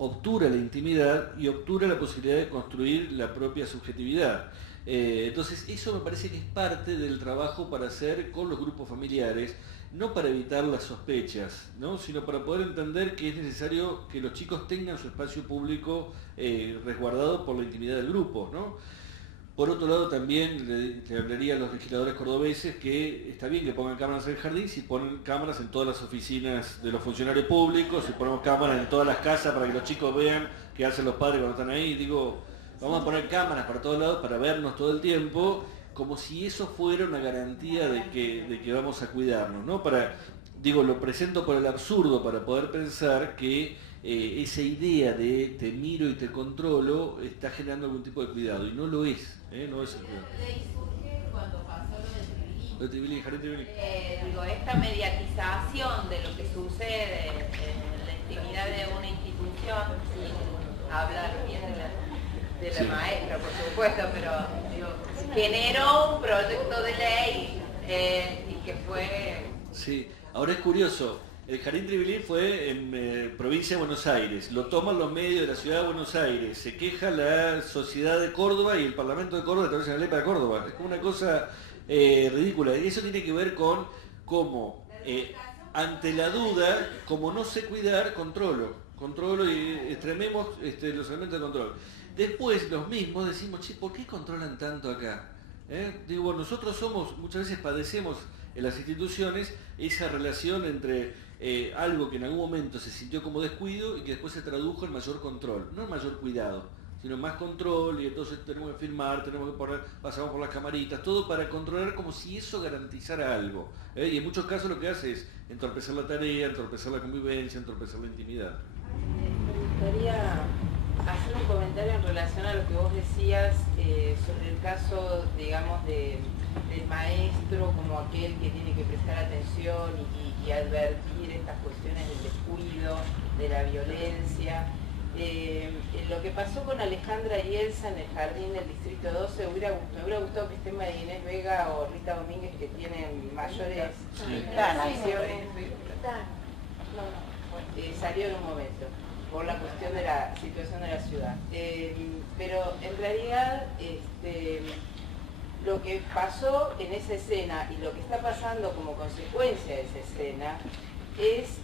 obtura la intimidad y obtura la posibilidad de construir la propia subjetividad. Entonces eso me parece que es parte del trabajo para hacer con los grupos familiares, no para evitar las sospechas, ¿no?, sino para poder entender que es necesario que los chicos tengan su espacio público resguardado por la intimidad del grupo, ¿no? Por otro lado, también le hablaría a los legisladores cordobeses que está bien que pongan cámaras en el jardín si ponen cámaras en todas las oficinas de los funcionarios públicos, si ponemos cámaras en todas las casas para que los chicos vean qué hacen los padres cuando están ahí. Digo, vamos a poner cámaras para todos lados para vernos todo el tiempo, como si eso fuera una garantía de que vamos a cuidarnos, ¿no? Lo presento por el absurdo para poder pensar que esa idea de te miro y te controlo está generando algún tipo de cuidado, y no lo es, no es el cuidado. La ley surge cuando pasó lo de Tribilín. Jardín Tribilín. Esta mediatización de lo que sucede en la intimidad de una institución, sin hablar bien de la maestra, por supuesto, pero generó un proyecto de ley y que fue... Sí, ahora es curioso. El Jardín Tribilín fue en provincia de Buenos Aires, lo toman los medios de la ciudad de Buenos Aires, se queja la sociedad de Córdoba y el Parlamento de Córdoba establece la ley para Córdoba. Es como una cosa ridícula, y eso tiene que ver con cómo ante la duda, como no sé cuidar, controlo y extrememos los elementos de control. Después los mismos decimos, che, ¿por qué controlan tanto acá? Nosotros muchas veces padecemos en las instituciones esa relación entre algo que en algún momento se sintió como descuido y que después se tradujo en mayor control, no en mayor cuidado, sino más control, y entonces tenemos que filmar, tenemos que pasamos por las camaritas, todo para controlar como si eso garantizara algo. Y en muchos casos lo que hace es entorpecer la tarea, entorpecer la convivencia, entorpecer la intimidad. Me gustaría hacer un comentario en relación a lo que vos decías sobre el caso, digamos, del maestro como aquel que tiene que prestar atención y advertir estas cuestiones del descuido, de la violencia. Lo que pasó con Alejandra y Elsa en el jardín del Distrito 12, me hubiera gustado que estén María Inés Vega o Rita Domínguez, que tienen mayores acciones. Salió en un momento, por la cuestión de la situación de la ciudad. Pero en realidad lo que pasó en esa escena y lo que está pasando como consecuencia de esa escena es,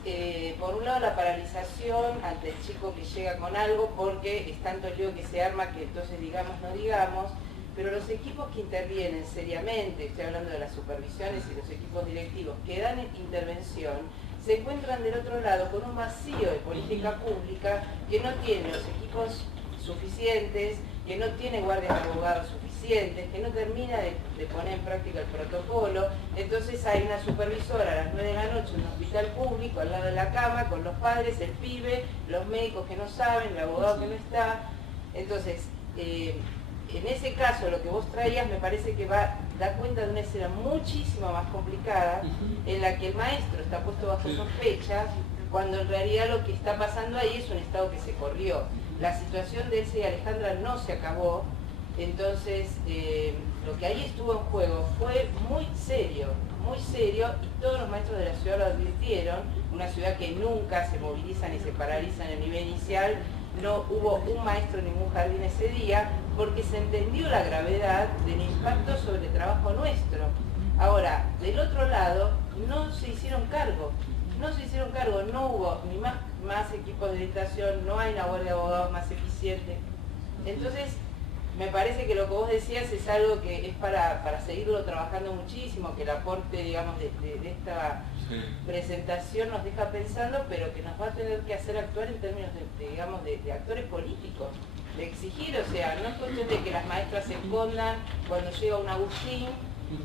por un lado, la paralización ante el chico que llega con algo, porque es tanto el lío que se arma que entonces digamos, no digamos, pero los equipos que intervienen seriamente, estoy hablando de las supervisiones y los equipos directivos que dan intervención, se encuentran del otro lado con un vacío de política pública que no tiene los equipos suficientes, que no tiene guardias de abogados suficientes, que no termina de poner en práctica el protocolo. Entonces hay una supervisora a las 9 de la noche en un hospital público al lado de la cama con los padres, el pibe, los médicos que no saben, el abogado que no está. Entonces, en ese caso lo que vos traías me parece que da cuenta de una escena muchísimo más complicada, en la que el maestro está puesto bajo sospecha, cuando en realidad lo que está pasando ahí es un estado que se corrió. La situación de Elsa y Alejandra no se acabó, entonces lo que ahí estuvo en juego fue muy serio, y todos los maestros de la ciudad lo advirtieron, una ciudad que nunca se moviliza ni se paraliza en el nivel inicial. No hubo un maestro en ningún jardín ese día, porque se entendió la gravedad del impacto sobre el trabajo nuestro. Ahora, del otro lado, no se hicieron cargo, no hubo ni más equipos de orientación, no hay una guardia de abogados más eficiente. Entonces, me parece que lo que vos decías es algo que es para seguirlo trabajando muchísimo, que el aporte, digamos, de esta presentación nos deja pensando, pero que nos va a tener que hacer actuar en términos de actores políticos, de exigir, o sea, no es cuestión de que las maestras se escondan cuando llega un Agustín,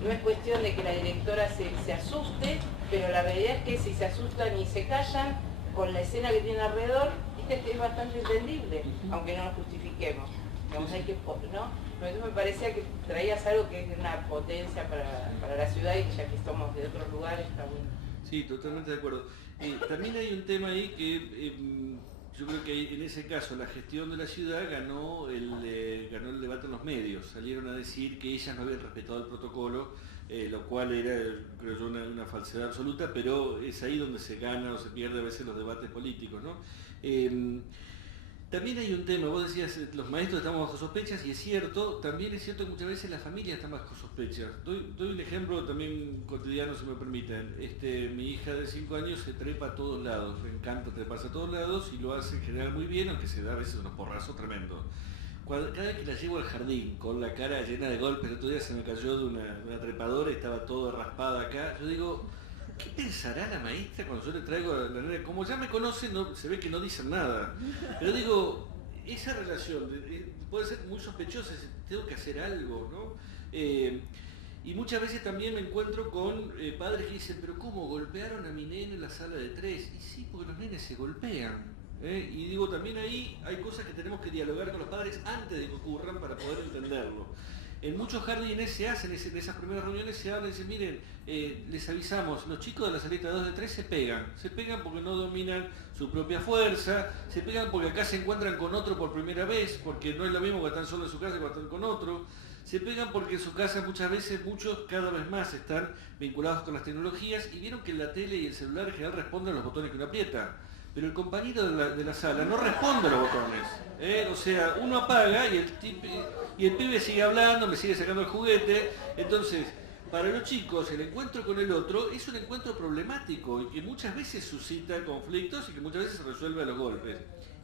no es cuestión de que la directora se asuste, pero la realidad es que si se asustan y se callan, con la escena que tiene alrededor, es bastante entendible, aunque no lo justifiquemos. Digamos, hay que, ¿no? Entonces me parecía que traías algo que es una potencia para la ciudad y que ya que somos de otros lugares está bueno. Sí, totalmente de acuerdo. También hay un tema ahí que yo creo que en ese caso la gestión de la ciudad ganó el debate en los medios. Salieron a decir que ellas no habían respetado el protocolo, lo cual era, creo yo, una falsedad absoluta, pero es ahí donde se gana o se pierde a veces los debates políticos, ¿no? También hay un tema, vos decías, los maestros estamos bajo sospechas, y es cierto, también es cierto que muchas veces las familias están bajo sospechas. Doy un ejemplo también cotidiano, si me permiten. Mi hija de 5 años se trepa a todos lados, le encanta treparse a todos lados, y lo hace en general muy bien, aunque se da a veces unos porrazos tremendos. Cada vez que la llevo al jardín, con la cara llena de golpes, el otro día se me cayó de una trepadora y estaba toda raspada acá, yo digo, ¿qué pensará la maestra cuando yo le traigo a la nena? Como ya me conocen, no, se ve que no dicen nada. Pero digo, esa relación puede ser muy sospechosa, tengo que hacer algo, ¿no? Y muchas veces también me encuentro con padres que dicen, pero ¿cómo golpearon a mi nene en la sala de 3? Y sí, porque los nenes se golpean. Y digo, también ahí hay cosas que tenemos que dialogar con los padres antes de que ocurran para poder entenderlo. En muchos jardines se hacen, en esas primeras reuniones se habla y dicen, miren, les avisamos, los chicos de la salita 2 de 3 se pegan porque no dominan su propia fuerza, se pegan porque acá se encuentran con otro por primera vez, porque no es lo mismo que están solos en su casa que están con otro, se pegan porque en su casa muchas veces, muchos cada vez más están vinculados con las tecnologías y vieron que la tele y el celular en general responden a los botones que uno aprieta. Pero el compañero de la sala no responde a los botones. O sea, uno apaga y el pibe sigue hablando, me sigue sacando el juguete. Entonces, para los chicos, el encuentro con el otro es un encuentro problemático y que muchas veces suscita conflictos y que muchas veces se resuelve a los golpes.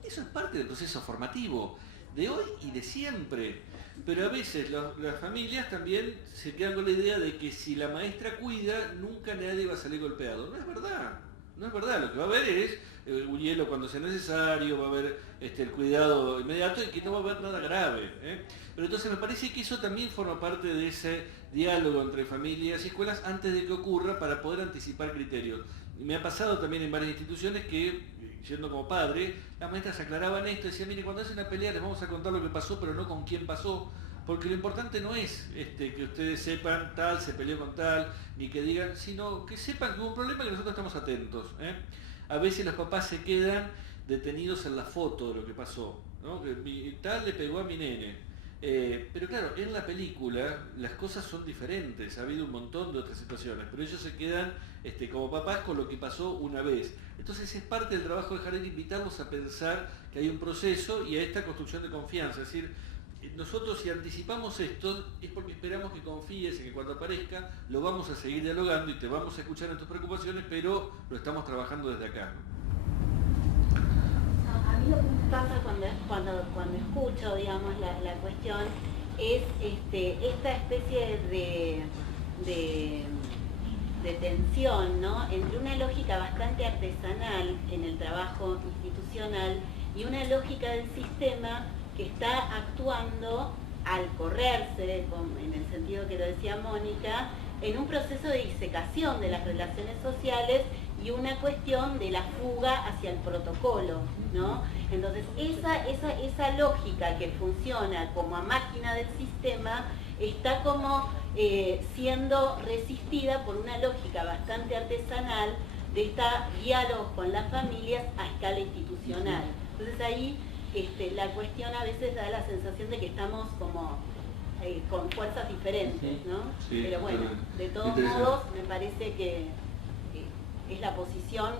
Eso es parte del proceso formativo, de hoy y de siempre. Pero a veces las familias también se quedan con la idea de que si la maestra cuida, nunca nadie va a salir golpeado. No es verdad. No es verdad, lo que va a haber es un hielo cuando sea necesario, va a haber el cuidado inmediato y que no va a haber nada grave. Pero entonces me parece que eso también forma parte de ese diálogo entre familias y escuelas antes de que ocurra para poder anticipar criterios. Y me ha pasado también en varias instituciones que, siendo como padre, las maestras aclaraban esto y decían, mire, cuando hacen una pelea les vamos a contar lo que pasó, pero no con quién pasó. Porque lo importante no es que ustedes sepan tal, se peleó con tal, ni que digan, sino que sepan que hubo un problema y que nosotros estamos atentos. A veces los papás se quedan detenidos en la foto de lo que pasó, ¿no? Que tal le pegó a mi nene. Pero claro, en la película las cosas son diferentes, ha habido un montón de otras situaciones, pero ellos se quedan como papás con lo que pasó una vez. Entonces es parte del trabajo de jardín invitarlos a pensar que hay un proceso y a esta construcción de confianza, es decir, nosotros si anticipamos esto es porque esperamos que confíes en que cuando aparezca lo vamos a seguir dialogando y te vamos a escuchar en tus preocupaciones, pero lo estamos trabajando desde acá. A mí lo que me pasa cuando escucho, digamos, la cuestión es esta especie de tensión, ¿no? Entre una lógica bastante artesanal en el trabajo institucional y una lógica del sistema que está actuando al correrse, en el sentido que lo decía Mónica, en un proceso de disecación de las relaciones sociales y una cuestión de la fuga hacia el protocolo, ¿no? Entonces, esa lógica que funciona como a máquina del sistema está como siendo resistida por una lógica bastante artesanal de esta diálogo con las familias a escala institucional. Entonces ahí la cuestión a veces da la sensación de que estamos como con fuerzas diferentes, ¿no? Sí, pero bueno, de todos modos me parece que es la posición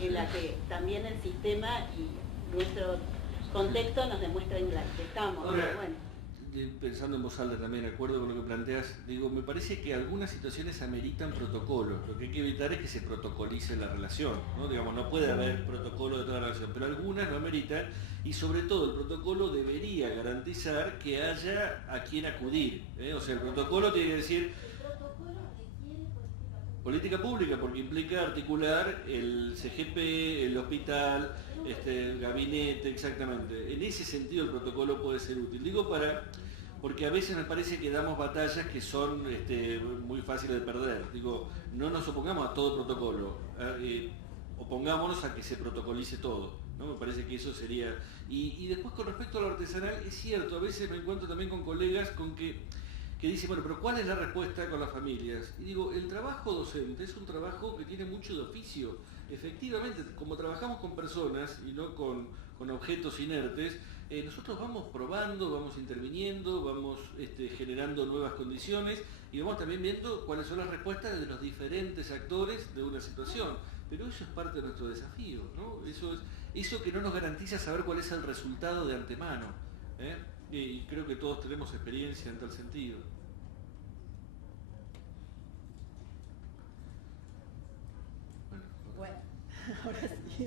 en la que también el sistema y nuestro contexto nos demuestra en la que estamos. Ahora, bueno. Pensando en voz alta también, de acuerdo con lo que planteas, digo, me parece que algunas situaciones ameritan protocolos. Lo que hay que evitar es que se protocolice la relación, ¿no? Digamos, no puede haber protocolo de toda la relación, pero algunas lo ameritan y sobre todo el protocolo debería garantizar que haya a quien acudir. O sea, el protocolo tiene que decir... Política pública, porque implica articular el CGP, el hospital, el gabinete, exactamente. En ese sentido el protocolo puede ser útil. Digo porque a veces me parece que damos batallas que son muy fáciles de perder. Digo, no nos opongamos a todo protocolo. opongámonos a que se protocolice todo, ¿no? Me parece que eso sería... Y después con respecto a lo artesanal, es cierto, a veces me encuentro también con colegas con que dicen, bueno, pero ¿cuál es la respuesta con las familias? Y digo, el trabajo docente es un trabajo que tiene mucho de oficio. Efectivamente, como trabajamos con personas y no con objetos inertes, nosotros vamos probando, vamos interviniendo, vamos generando nuevas condiciones y vamos también viendo cuáles son las respuestas de los diferentes actores de una situación. Pero eso es parte de nuestro desafío, ¿no? Eso que no nos garantiza saber cuál es el resultado de antemano, ¿eh? Y creo que todos tenemos experiencia en tal sentido. Bueno, ahora sí.